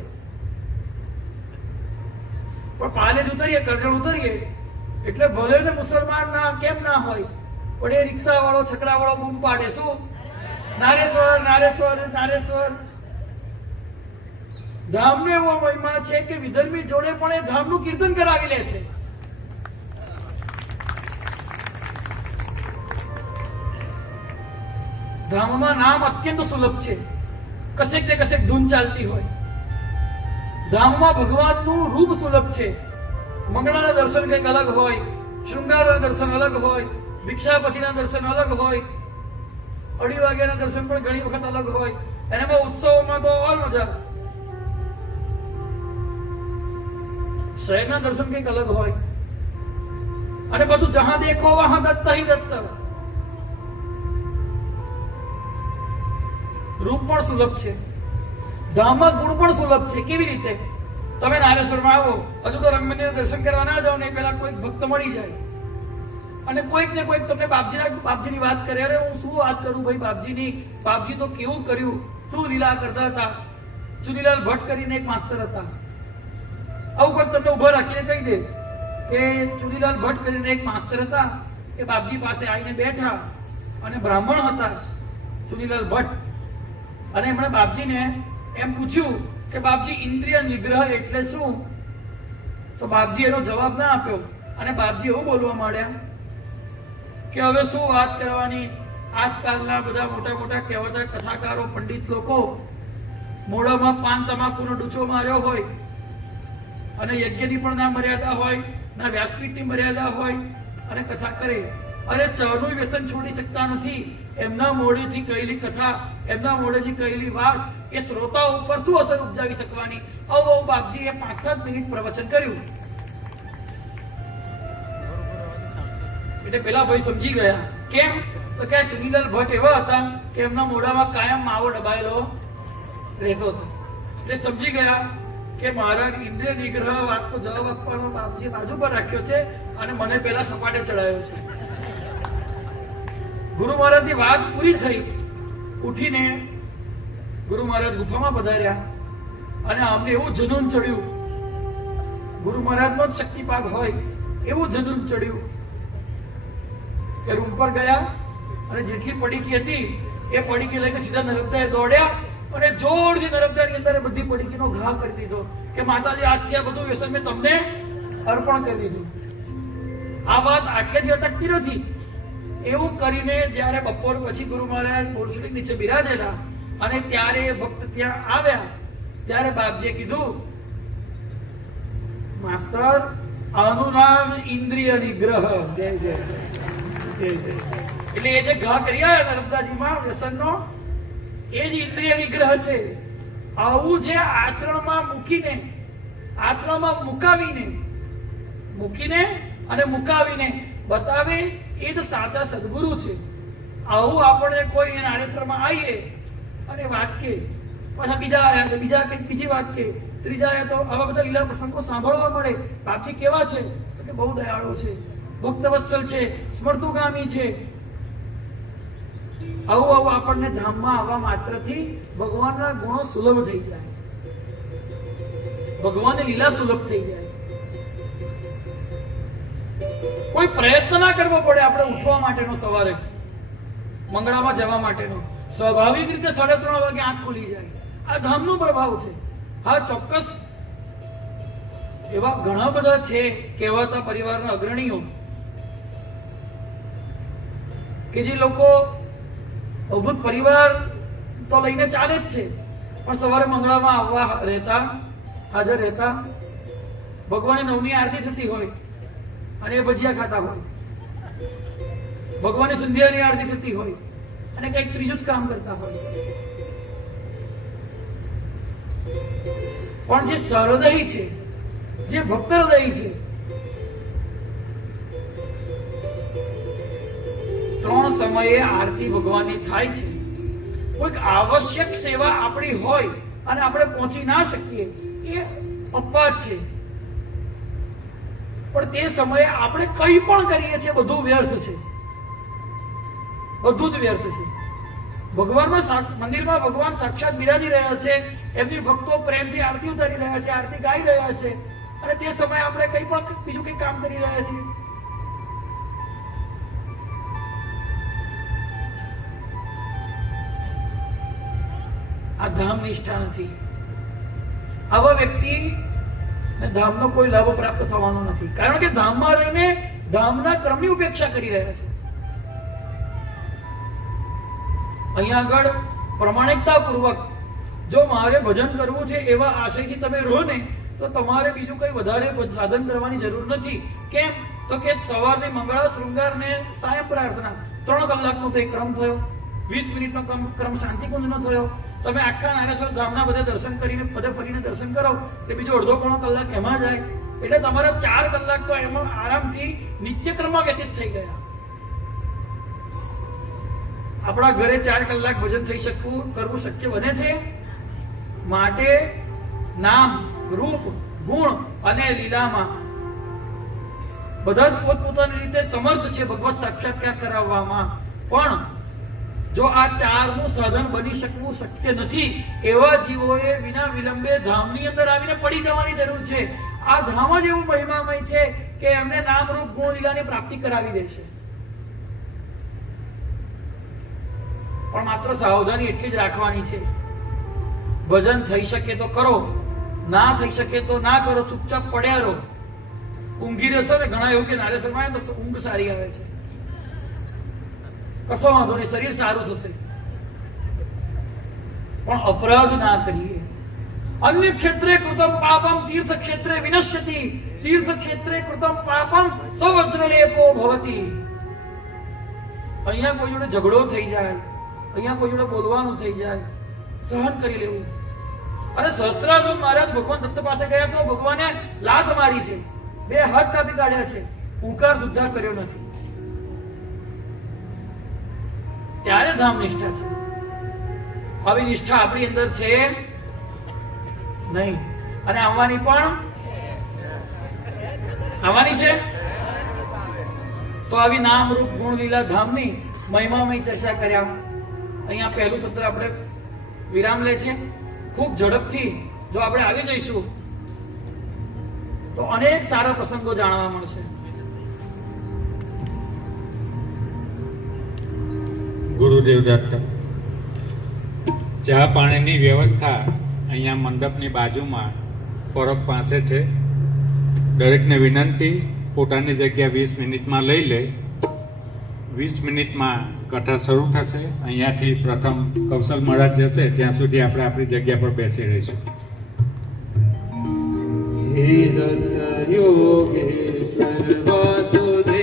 પણ પાલે જ ઉતરીએ, કરજણ ઉતરીએ એટલે ભલે ને મુસલમાન ના કેમ ના હોય, પણ એ રિક્ષા વાળો છકડા વાળો બૂમ પાડે, શું? નારેશ્વર નારેશ્વર નારેશ્વર. ધામનો એવો મહિમા છે કે વિધર્મી જોડે પણ એ ધામનું કીર્તન કરાવી લે છે. ધામમાં નામ અત્યંત સુલભ છે. કશેક ને કશેક ધૂન ચાલતી હોય. ધામમાં ભગવાનનું રૂપ સુલભ છે. મંગળાના દર્શન કંઈક અલગ હોય, શૃંગારના દર્શન અલગ હોય, ભિક્ષા પછીના દર્શન અલગ હોય, 2:30 વાગ્યાના દર્શન પણ ઘણી વખત અલગ હોય. અને એમાં ઉત્સવોમાં તો ઓર મજા. શહેરના દર્શન કંઈક અલગ હોય. અને બધું જહાં દેખો વહાં દત્ત હી દત્ત. રૂપ પણ સુલભ છે, ધામમાં ગુણ પણ સુલભ છે. કેવી રીતે? તમે નારેશ્વરમાં આવો, હજુ તો રંગમંદિર દર્શન કરવા ના જાઓ ને પેલા કોઈક ભક્ત મળી જાય અને કોઈક ને કોઈક તમને બાપજીની વાત કરે. અરે હું શું વાત કરું ભાઈ બાપજીની, બાપજી તો કેવું કર્યું, શું લીલા કરતા હતા. ચુનીલાલ ભટ્ટ કરીને એક માસ્ટર હતા. આવું કોઈ તમને ઉભા રાખીને કહી દે કે ચુનીલાલ ભટ્ટ કરીને એક માસ્ટર હતા, એ બાપજી પાસે આવીને બેઠા અને બ્રાહ્મણ હતા ચુનીલાલ ભટ્ટ. અને એમણે બાપજીને એમ પૂછ્યું કે બાપજી ઇન્દ્રિય નિગ્રહ એટલે શું? તો બાપજી એનો જવાબ ના આપ્યો અને બાપજી એવું બોલવા માંડ્યા કે હવે શું વાત કરવાની, આજકાલના બધા મોટા મોટા કહેવાતા કથાકારો પંડિત લોકો મોઢામાં પાન તમાકુનો ડૂચો માર્યો હોય અને યજ્ઞની પણ ના મર્યાદા હોય, ના વ્યાસપીઠની મર્યાદા હોય અને કથા કરે. અરે ચાનું વ્યસન છોડી શકતા નથી. એમના મોઢેથી કહેલી કથા, એમના મોઢેથી કહેલી વાત એ શ્રોતાઓ ઉપર શું અસર ઉપજાવી શકવાની? આવું બાપજીએ 5-7 મિનિટ પ્રવચન કર્યું. એટલે પેલા ભાઈ સમજી ગયા. કેમ? તો કે ચુનીલાલ ભટ્ટ એવા હતા કે એમના મોઢામાં કાયમ માવો દબાયેલો રહેતો હતો. એટલે સમજી ગયા કે મારા ઇન્દ્રિય નિગ્રહ વાત તો જવાબ આપવાનો બાપજી બાજુ પર રાખ્યો છે અને મને પેલા સપાટે ચડાયો છે. ગુરુ મહારાજની વાત પૂરી થઈ. ઉઠીને ગુરુ મહારાજ ગુફામાં પધાર્યા અને અમને એવું જનૂન ચડ્યું, ગુરુ મહારાજનો જ શક્તિપાત હોય એવું જનૂન ચડ્યું કે રૂમ પર ગયા અને જેટલી પડીકી હતી એ પડીકી લઈને સીધા નર્મદાએ દોડ્યા અને જોરથી નર્મદાની અંદર બધી પડીકીનો ઘા કરી દીધો કે માતાજી આજથી આ બધું વ્યસન મેં તમને અર્પણ કરી દીધું. આ વાત આટલેથી અટકતી નથી. એવું કરીને જયારે બપોર પછી ગુરુ મહારાજ બોરસુલી નીચે બિરાજેલા અને ત્યારે ભક્ત ત્યાં આવ્યા ત્યારે બાપજીએ કીધું, માસ્ટર આનું નામ ઇન્દ્રિય નિગ્રહ. જય જય જય જય. એટલે એ જે ઘા કરી આવ્યા નર્મદાજીમાં વ્યસનનો એ જ ઇન્દ્રિય નિગ્રહ છે. આવું જે આચરણમાં મૂકીને અને મુકાવીને બતાવે એ જ સાચા સદગુરુ છે. આવું આપણે કોઈ નારેશ્વરમાં આવીએ અને વાત કે પાછા બીજા આવ્યા, બીજા કંઈક બીજી વાત કે, ત્રીજા આવ્યા તો આવા બધા લીલા પ્રસંગો સાંભળવા મળે. બાપજી કેવા છે? તો કે બહુ દયાળુ છે, ભક્તવત્સલ છે, સ્મર્તુગામી છે. આવું આપણને ધામમાં આવવા માત્રથી ભગવાનના ગુણો સુલભ થઈ જાય, ભગવાનની લીલા સુલભ થઈ જાય. કોઈ પ્રયત્ન ના કરવો પડે આપણે ઉઠવા માટેનો, સવારે મંગળામાં જવા માટેનો. સ્વાભાવિક રીતે 3:30 વાગે આંખ ખુલી જાય. આ ધામનો પ્રભાવ છે. હા, ચોક્કસ એવા ઘણા બધા છે કહેવાતા પરિવારના અગ્રણીઓ કે જે લોકો અવધૂત પરિવાર તો લઈને ચાલે જ છે, પણ સવારે મંગળામાં આવવા રહેતા, હાજર રહેતા, ભગવાનની 9ની આરતી થતી હોય અને એ ભજીયા ખાતા હોય, ભગવાનની સંધ્યાની આરતી થતી હોય અને કંઈક ત્રીજું જ કામ કરતા હોય. પણ જે સહૃદય છે, જે ભક્ત હૃદય છે, 3 સમયે આરતી ભગવાનની થાય છે. કોઈક આવશ્યક સેવા આપણી હોય અને આપણે પહોંચી ના શકીએ એ અપવાદ છે, પણ તે સમયે આપણે કંઈ પણ કરીએ છીએ બધું વ્યર્થ છે, બધું જ વ્યર્થ છે. ભગવાનમાં મંદિરમાં ભગવાન સાક્ષાત બિરાજી રહ્યા છે, એમની ભક્તો પ્રેમથી આરતી ઉતારી રહ્યા છે, આરતી ગાઈ રહ્યા છે અને તે સમયે આપણે કંઈ પણ બીજું કંઈ કામ કરી રહ્યા છીએ. આ ધામ નિષ્ઠા નથી. આવા વ્યક્તિ ધામનો કોઈ લાભ પ્રાપ્ત થવાનો નથી, કારણ કે ધામમાં રહીને ધામના ક્રમની ઉપેક્ષા કરી રહ્યા છે. અહીંયા આગળ પ્રમાણિકતા પૂર્વક જો મારે ભજન કરવું છે એવા આશયથી તમે રહો ને, તો તમારે બીજું કઈ વધારે સાધન કરવાની જરૂર નથી. કેમ? તો કે સવારની મંગળા શૃંગાર ને સાયં પ્રાર્થના 3 કલાકનો તો એક ક્રમ થયો, 20 મિનિટનો ક્રમ શાંતિકુંજનો થયો. તમે આખા નાગેશ્વર ધામના બધે દર્શન કરીને બધે ફરીને દર્શન કરો એટલે બીજો અડધો પોણો કલાક એમાં જાય, એટલે તમારા 4 કલાક તો એમાં આરામથી નિત્યક્રમમાં વ્યતીત થઈ ગયા. આપણા ઘરે 4 કલાક ભજન થઈ કરવું શક્ય બને છે? માટે નામ, રૂપ, ગુણ અને લીલામાં બધા જ પોતપોતાની રીતે સમર્થ છે ભગવત સાક્ષાત્કાર કરાવવામાં, પણ જો આ 4નું સાધન બની શકવું શક્ય નથી એવા જીવોએ વિના વિલંબે ધામની અંદર આવીને પડી જવાની જરૂર છે. આ ધામ જ એવું મહિમામય છે કે એમને નામ, રૂપ, ગુણ, લીલાની પ્રાપ્તિ કરાવી દે છે. પણ માત્ર સાવધાની એટલી જ રાખવાની છે, ભજન થઈ શકે તો કરો, ના થઈ શકે તો ના કરો, ચૂપચાપ પડ્યા રહો. ઊંઘી રહેશો ને, ઘણા એવું કે નારેશ્વરમાં તો ઊંઘ સારી આવે છે, કશો વાંધો નહીં, શરીર સારું થશે, પણ અપરાધ ના કરીએ. અન્ય ક્ષેત્રે કૃતમ પાપમ તીર્થ ક્ષેત્રે વિનશ્યતિ, તીર્થ ક્ષેત્રે કૃતમ પાપમ સવજ્રલેપો ભવતિ. અહીંયા કોઈ જોડે ઝઘડો થઈ જાય, અહીંયા કોઈ જોડે બોલવાનું થઈ જાય, સહન કરી લેવું. અને સહસ્ત્રાર્જુન મહારાજ ભગવાન દત્ત પાસે ગયા તો ભગવાને લાત મારી છે, 2 હાથ કાપી કાઢ્યા છે, હુંકાર સુદ્ધા કર્યો નથી. ત્યારે ધામ નિષ્ઠા છે. આવી નિષ્ઠા આપણી અંદર છે નહીં, અને આવવાની છે. તો આવી નામ, રૂપ, ગુણ, લીલા ધામની મહિમામય ચર્ચા કર્યા. અહીંયા પહેલું સત્ર આપણે વિરામ લે છે. ખૂબ ઝડપથી જો આપણે આવી જઈશું તો અનેક સારા પ્રસંગો જાણવા મળશે. ગુરુદેવ દત્ત. ચા પાણીની વ્યવસ્થા અહીંયા મંડપની બાજુમાં પરબ પાસે છે. દરેકને વિનંતી પોતાની જગ્યા 20 મિનિટમાં લઈ લે. 20 મિનિટમાં કથા શરૂ થશે. અહીંયાથી પ્રથમ કૌશલ મહારાજ જશે, ત્યાં સુધી આપણે આપણી જગ્યા પર બેસી રહીશું. હે દત્ત યોગેશ્વર વાસુદેવ